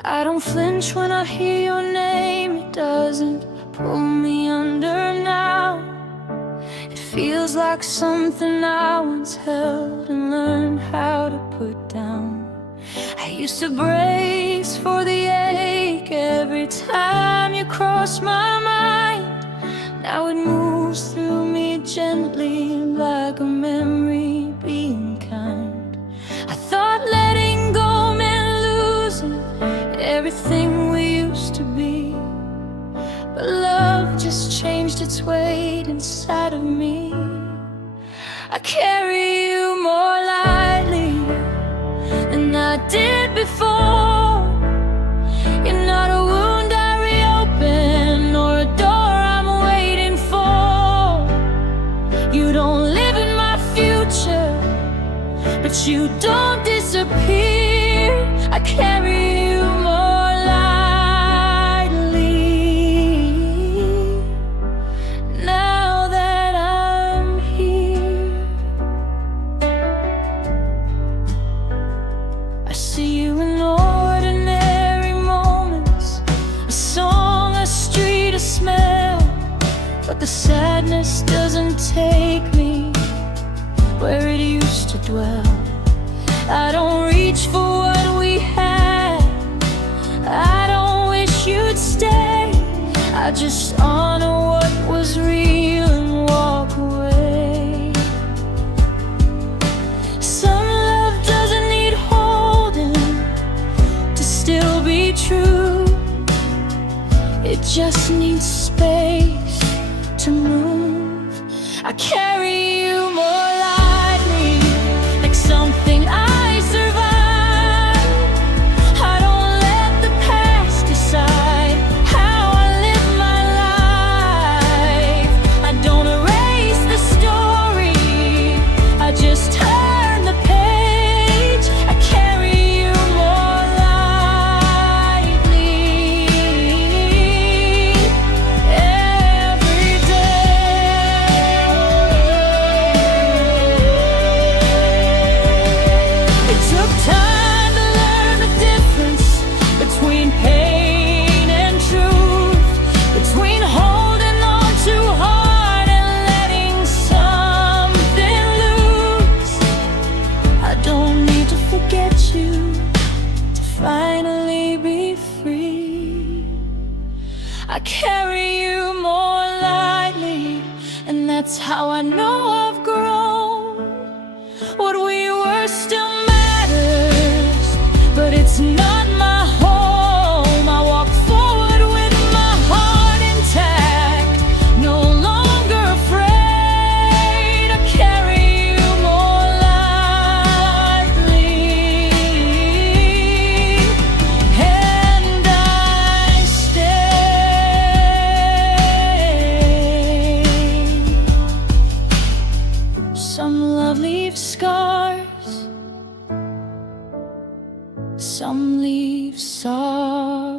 I don't flinch when I hear your name, it doesn't pull me under now. It feels like something I once held and learned how to put down. I used to brace for the ache every time you crossed my mind. Now it moves through me gently like a memory being kind. I thought letting go meant losing everything we used to be, but love just changed its weight inside of me. I carry you more lightly than I did before. You're not a wound I reopen or a door I'm waiting for. You don't live in my future, but you don't disappear. I carry you more lightly now that I'm here. I see you in ordinary moments, a song, a street, a smell, but the sadness doesn't take me where it used to dwell. I don't reach for what we had, I don't wish you'd stay. I just honor what was real and walk away. Some love doesn't need holding to still be true, it just needs space to move. I carry you more lightly, like something I survived. I don't let the past decide how I live my life. I don't erase the story, I just turn the page. I carry you more lightly every day. I carry you more lightly, and that's how I know I've grown. What we were still matters, but it's not my home. I walk forward with my heart intact, no longer afraid. I carry you more lightly, and I stay. Some love leaves scars, some leave softness.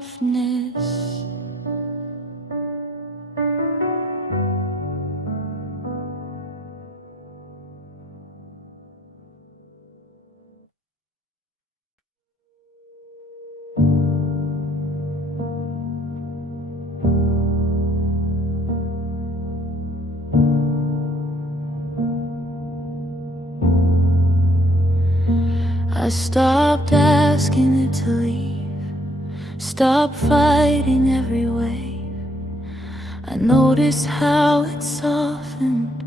I stopped asking it to leave, stopped fighting every wave. I noticed how it softened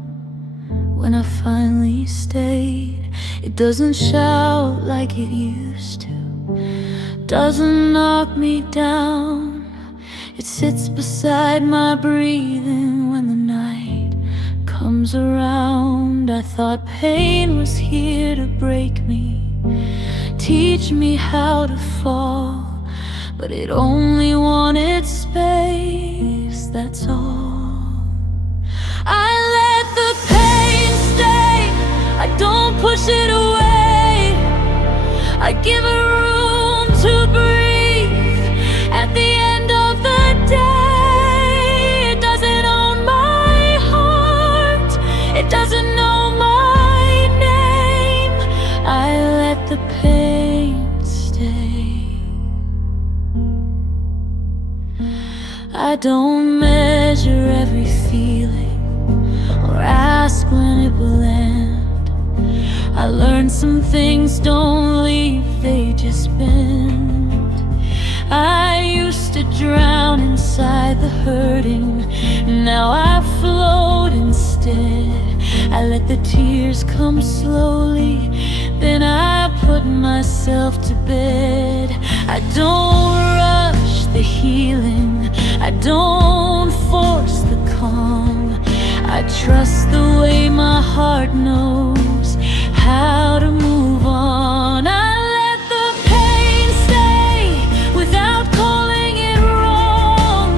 when I finally stayed. It doesn't shout like it used to, doesn't knock me down. It sits beside my breathing when the night comes around. I thought pain was here to break me, teach me how to fall, but it only wanted space, that's all. I let the pain stay, I don't push it away. I give it room to breathe. At the end of the day, it doesn't own my heart, it doesn't know my name. I let the pain stay. I don't measure every feeling or ask when it will end. I learned some things don't leave, they just bend. I used to drown inside the hurting, now I float instead. I let the tears come slowly, then I put myself to bed. I don't rush the healing, I don't force the calm. I trust the way my heart knows how to move on. I let the pain stay without calling it wrong.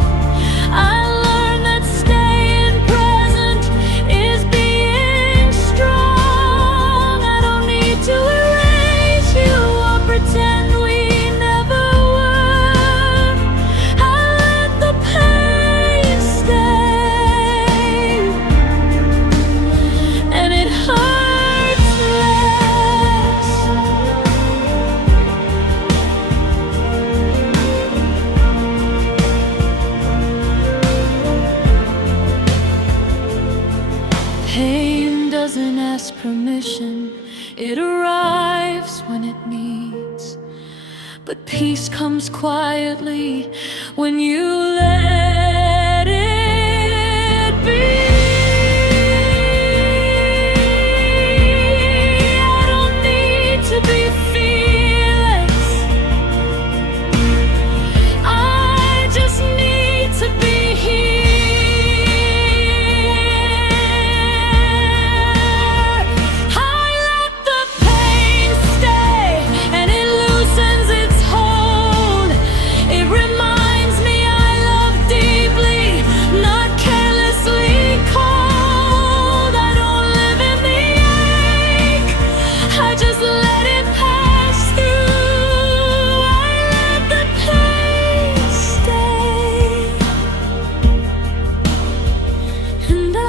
I learned that staying present is being strong. I don't need to erase you or pretend we never were. I let the pain stay, and it hurts less. Pain doesn't ask permission, it arrives when it needs. But peace comes quietly when you let it be. I don't need to be fearless, I just need to be here. I let the pain stay, and it loosens its hold. It reminds me I love deeply, not carelessly cold. I don't live in the ache, I just let it pass through. I let the pain stay, and I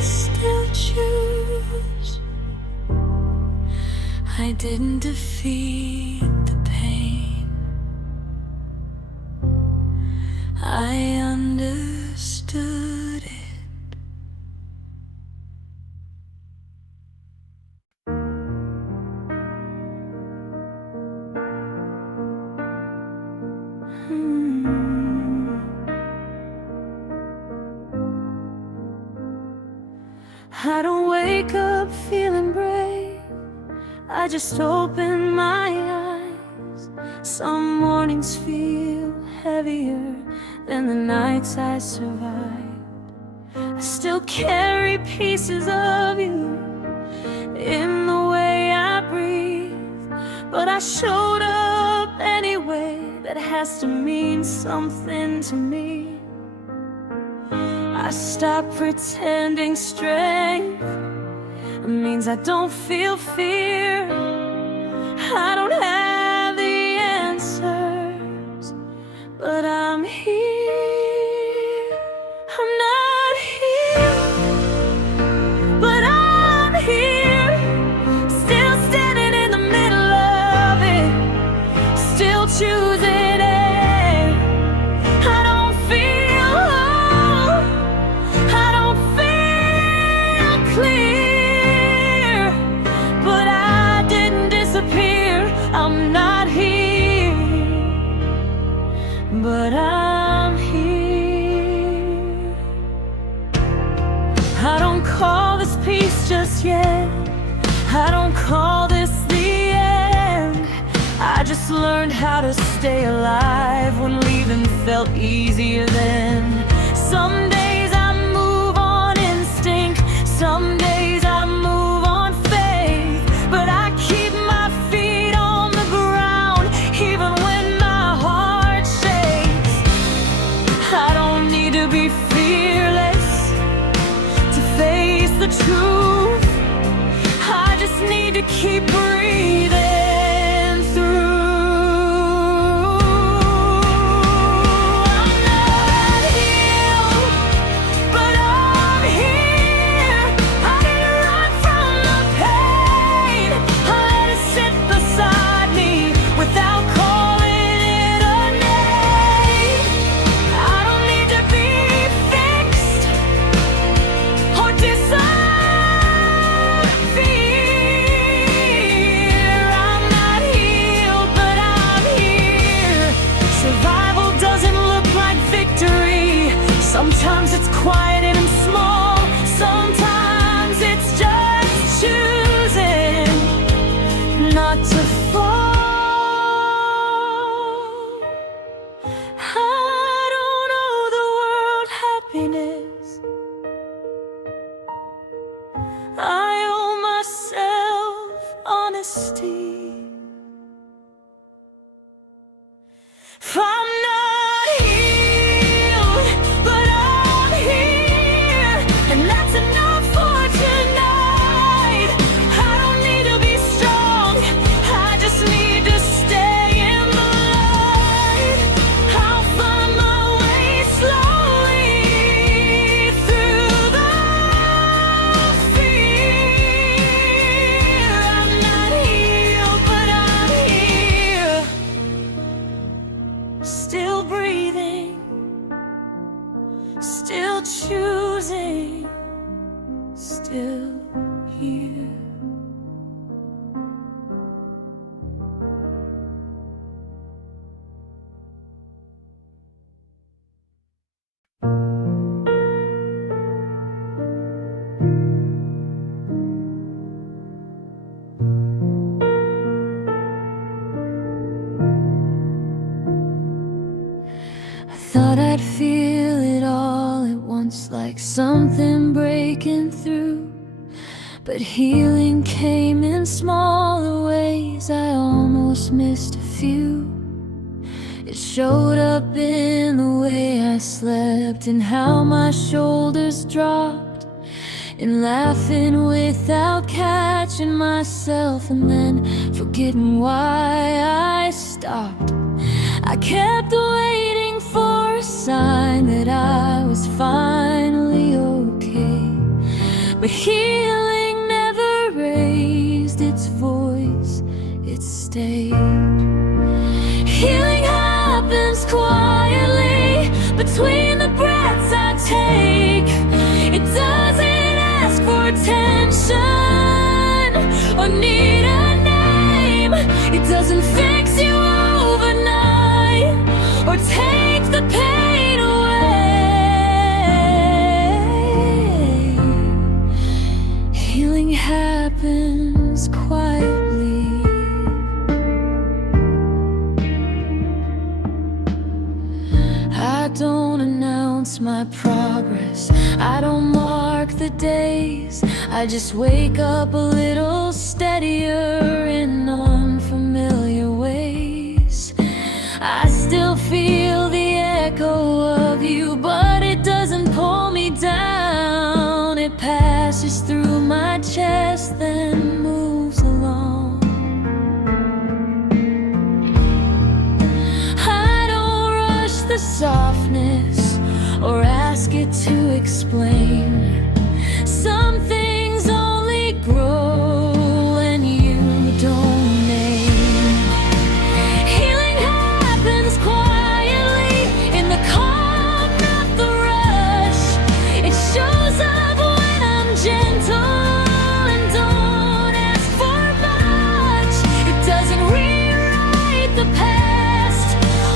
still choose. I didn't defeat the pain, I understood it. I just open my eyes. Some mornings feel heavier than the nights I survived. I still carry pieces of you in the way I breathe, but I showed up anyway. That has to mean something to me. I stopped pretending strength. It means I don't feel fear. I don't have the answers, but I'm here. I'm not here, but I'm here. Still standing in the middle of it, still choosing it. I don't feel whole, I don't feel clear, but I didn't disappear. I'm not here, but I'm here. I don't call this peace just yet. I don't call this the end. I just learned how to stay alive when leaving felt easier than. Some days I move on instinct, some days I move on faith, but I keep my feet on the ground even when my heart shakes. I don't need to be fearless to face the truth. I just need to keep breathing through. I'm not healed, but I'm here. I didn't run from the pain. I let it sit beside me without calling it a name. I don't need to be fixed or disappear. I'm not healed, but I'm here. Survival doesn't look like victory. Sometimes it's quiet and small. Sometimes it's just choosing not to fall. I don't owe the world happiness. I owe myself honesty. I'm not healed, but I'm here, and that's enough for tonight. I don't need to be strong, I just need to stay in the light. I'll find my way slowly through the fear. I'm not healed, but I'm here. Still breathing, still choosing, still here. I thought I'd feel it all at once, like something breaking through. But healing came in smaller ways, I almost missed a few. It showed up in the way I slept, and how my shoulders dropped, in laughing without catching myself, and then forgetting why I stopped. I kept waiting for a sign that I was finally okay, but healing never raised its voice, it stayed. Healing happens quietly between the breaths I take. It doesn't ask for attention or need a name. It doesn't fix you overnight or take the pain away. Healing happens quietly. my progress. I don't mark the days, I just wake up a little steadier in unfamiliar ways. I still feel the echo of you, but it doesn't pull me down. It passes through my chest, then moves along. I don't rush the softness or ask it to explain. Some things only grow when you don't name. Healing happens quietly in the calm, not the rush. It shows up when I'm gentle and don't ask for much. It doesn't rewrite the past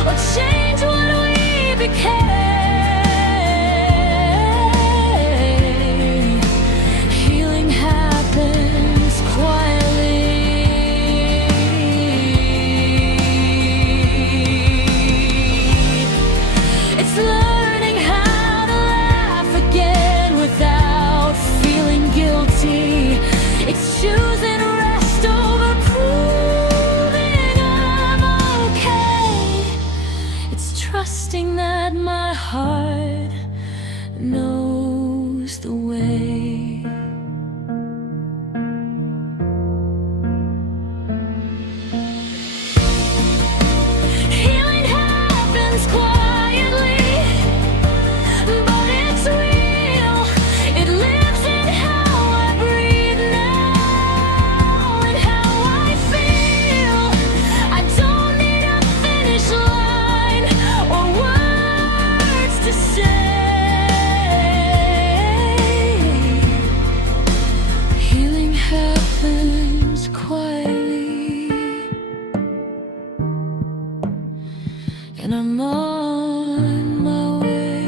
or change what we became. It's choosing rest over proving I'm okay. It's trusting that my heart knows the way. Healing happens quietly, but it's real. It lives in how I breathe now and how I feel. I don't need a finish line or words to say. Healing happens quietly, and I'm on my way.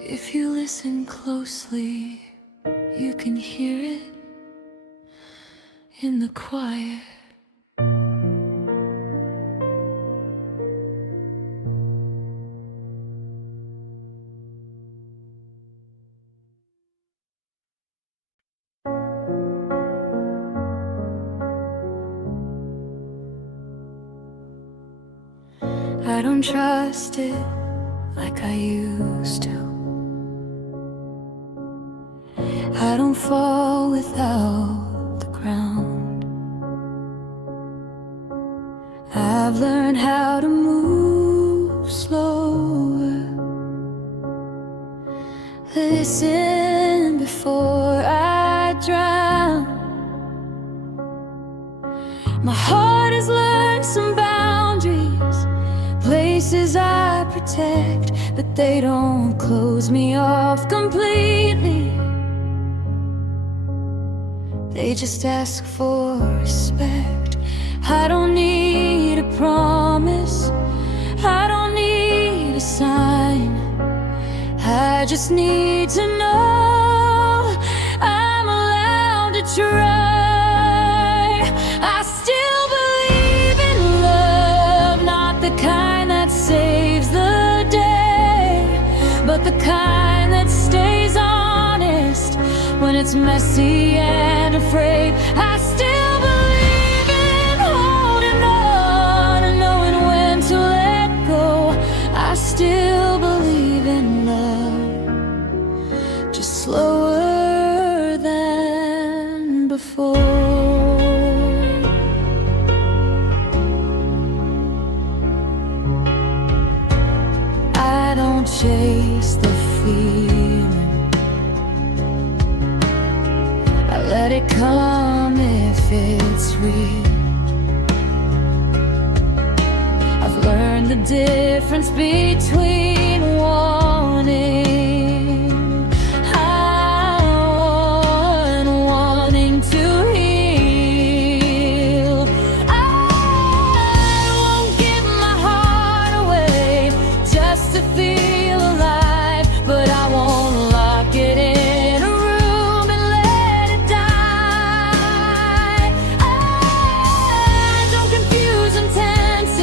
If you listen closely, you can hear it in the quiet. I don't trust it like I used to. I don't fall without the ground. I've learned how to move slower. Listen before I drown. My heart has learned some boundaries, places I protect, but they don't close me off completely. They just ask for respect. I don't need a promise, I don't need a sign. I just need to know I'm allowed to try. I still believe in love, not the kind that saves the day, but the kind that stays honest when it's messy and afraid. I still believe in holding on and knowing when to let go. I still believe in love, just slower than before. I don't chase the feeling, I let it come if it's real. I've learned the difference between wanting and wanting to heal. I won't give my heart away just to feel alive, but I won't lock it in a room and let it die. I don't confuse intense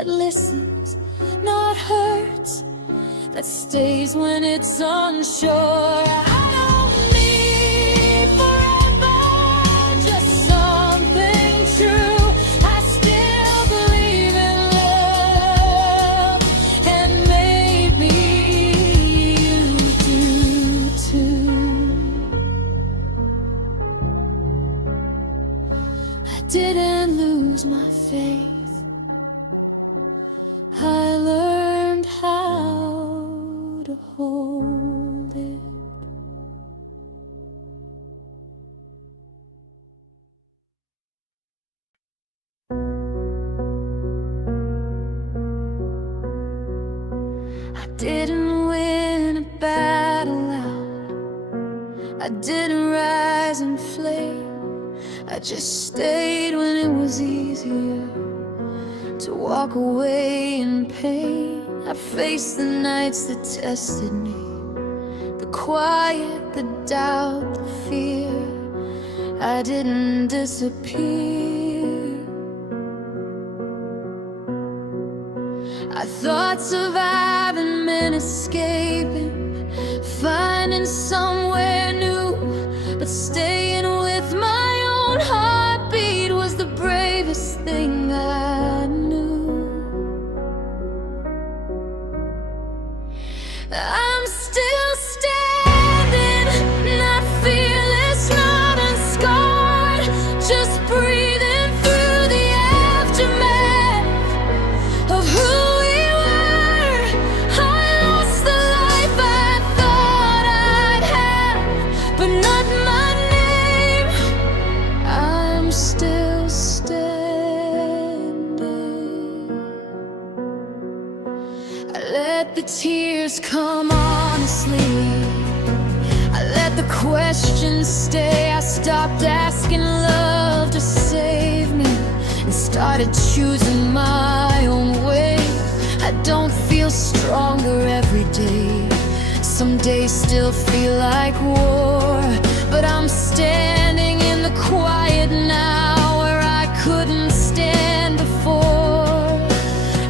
that listens, not hurts, that stays when it's unsure. I don't need forever, just something true. I still believe in love, and maybe you do too. I didn't lose my faith. I learned how to hold it. I didn't win a battle out, I didn't rise and flame. I just stayed when it was easier to walk away in pain. I faced the nights that tested me, the quiet, the doubt, the fear. I didn't disappear. I thought surviving meant escaping, finding somewhere new, but staying with my own heartbeat was the bravest thing I knew. I'm still standing, not fearless, not unscarred, just breathing through the aftermath of who we were. I lost the life I thought I'd have, but not my name. I'm still standing. I let the tears come honestly, I let the questions stay. I stopped asking love to save me and started choosing my own way. I don't feel stronger every day, some days still feel like war, but I'm standing in the quiet now where I couldn't stand before.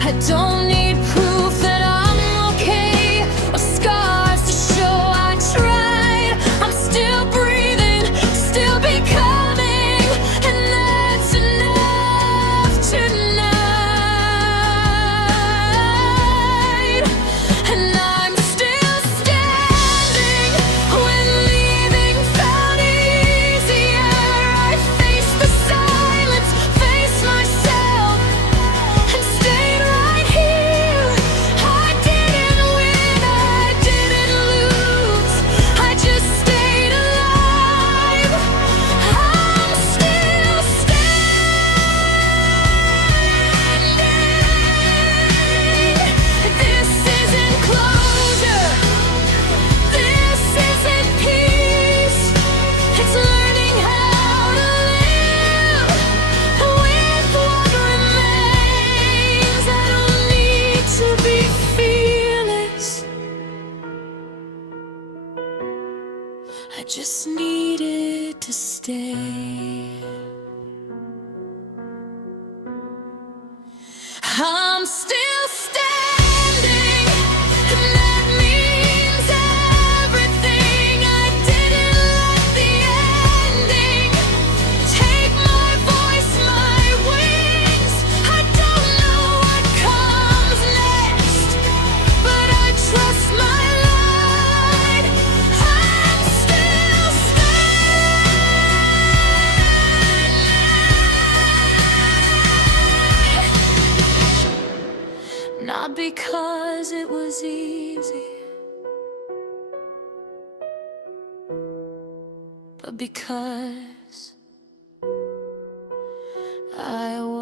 I don't need proof that I'm okay or scars to show I tried. I'm still breathing, still becoming, and that's enough tonight. And I'm still standing when leaving felt easier. I faced the silence, faced myself, and stayed right here. I didn't win, I didn't lose, I just stayed alive. I'm still standing. This isn't closure, this isn't peace. It's learning how to live with what remains. I don't need to be fearless, I just needed to stay. I'm still standing, and that means everything. I didn't let the ending take my voice, my wings. I don't know what comes next, but I trust my light. I'm still standing. Not because it was easy, but because I was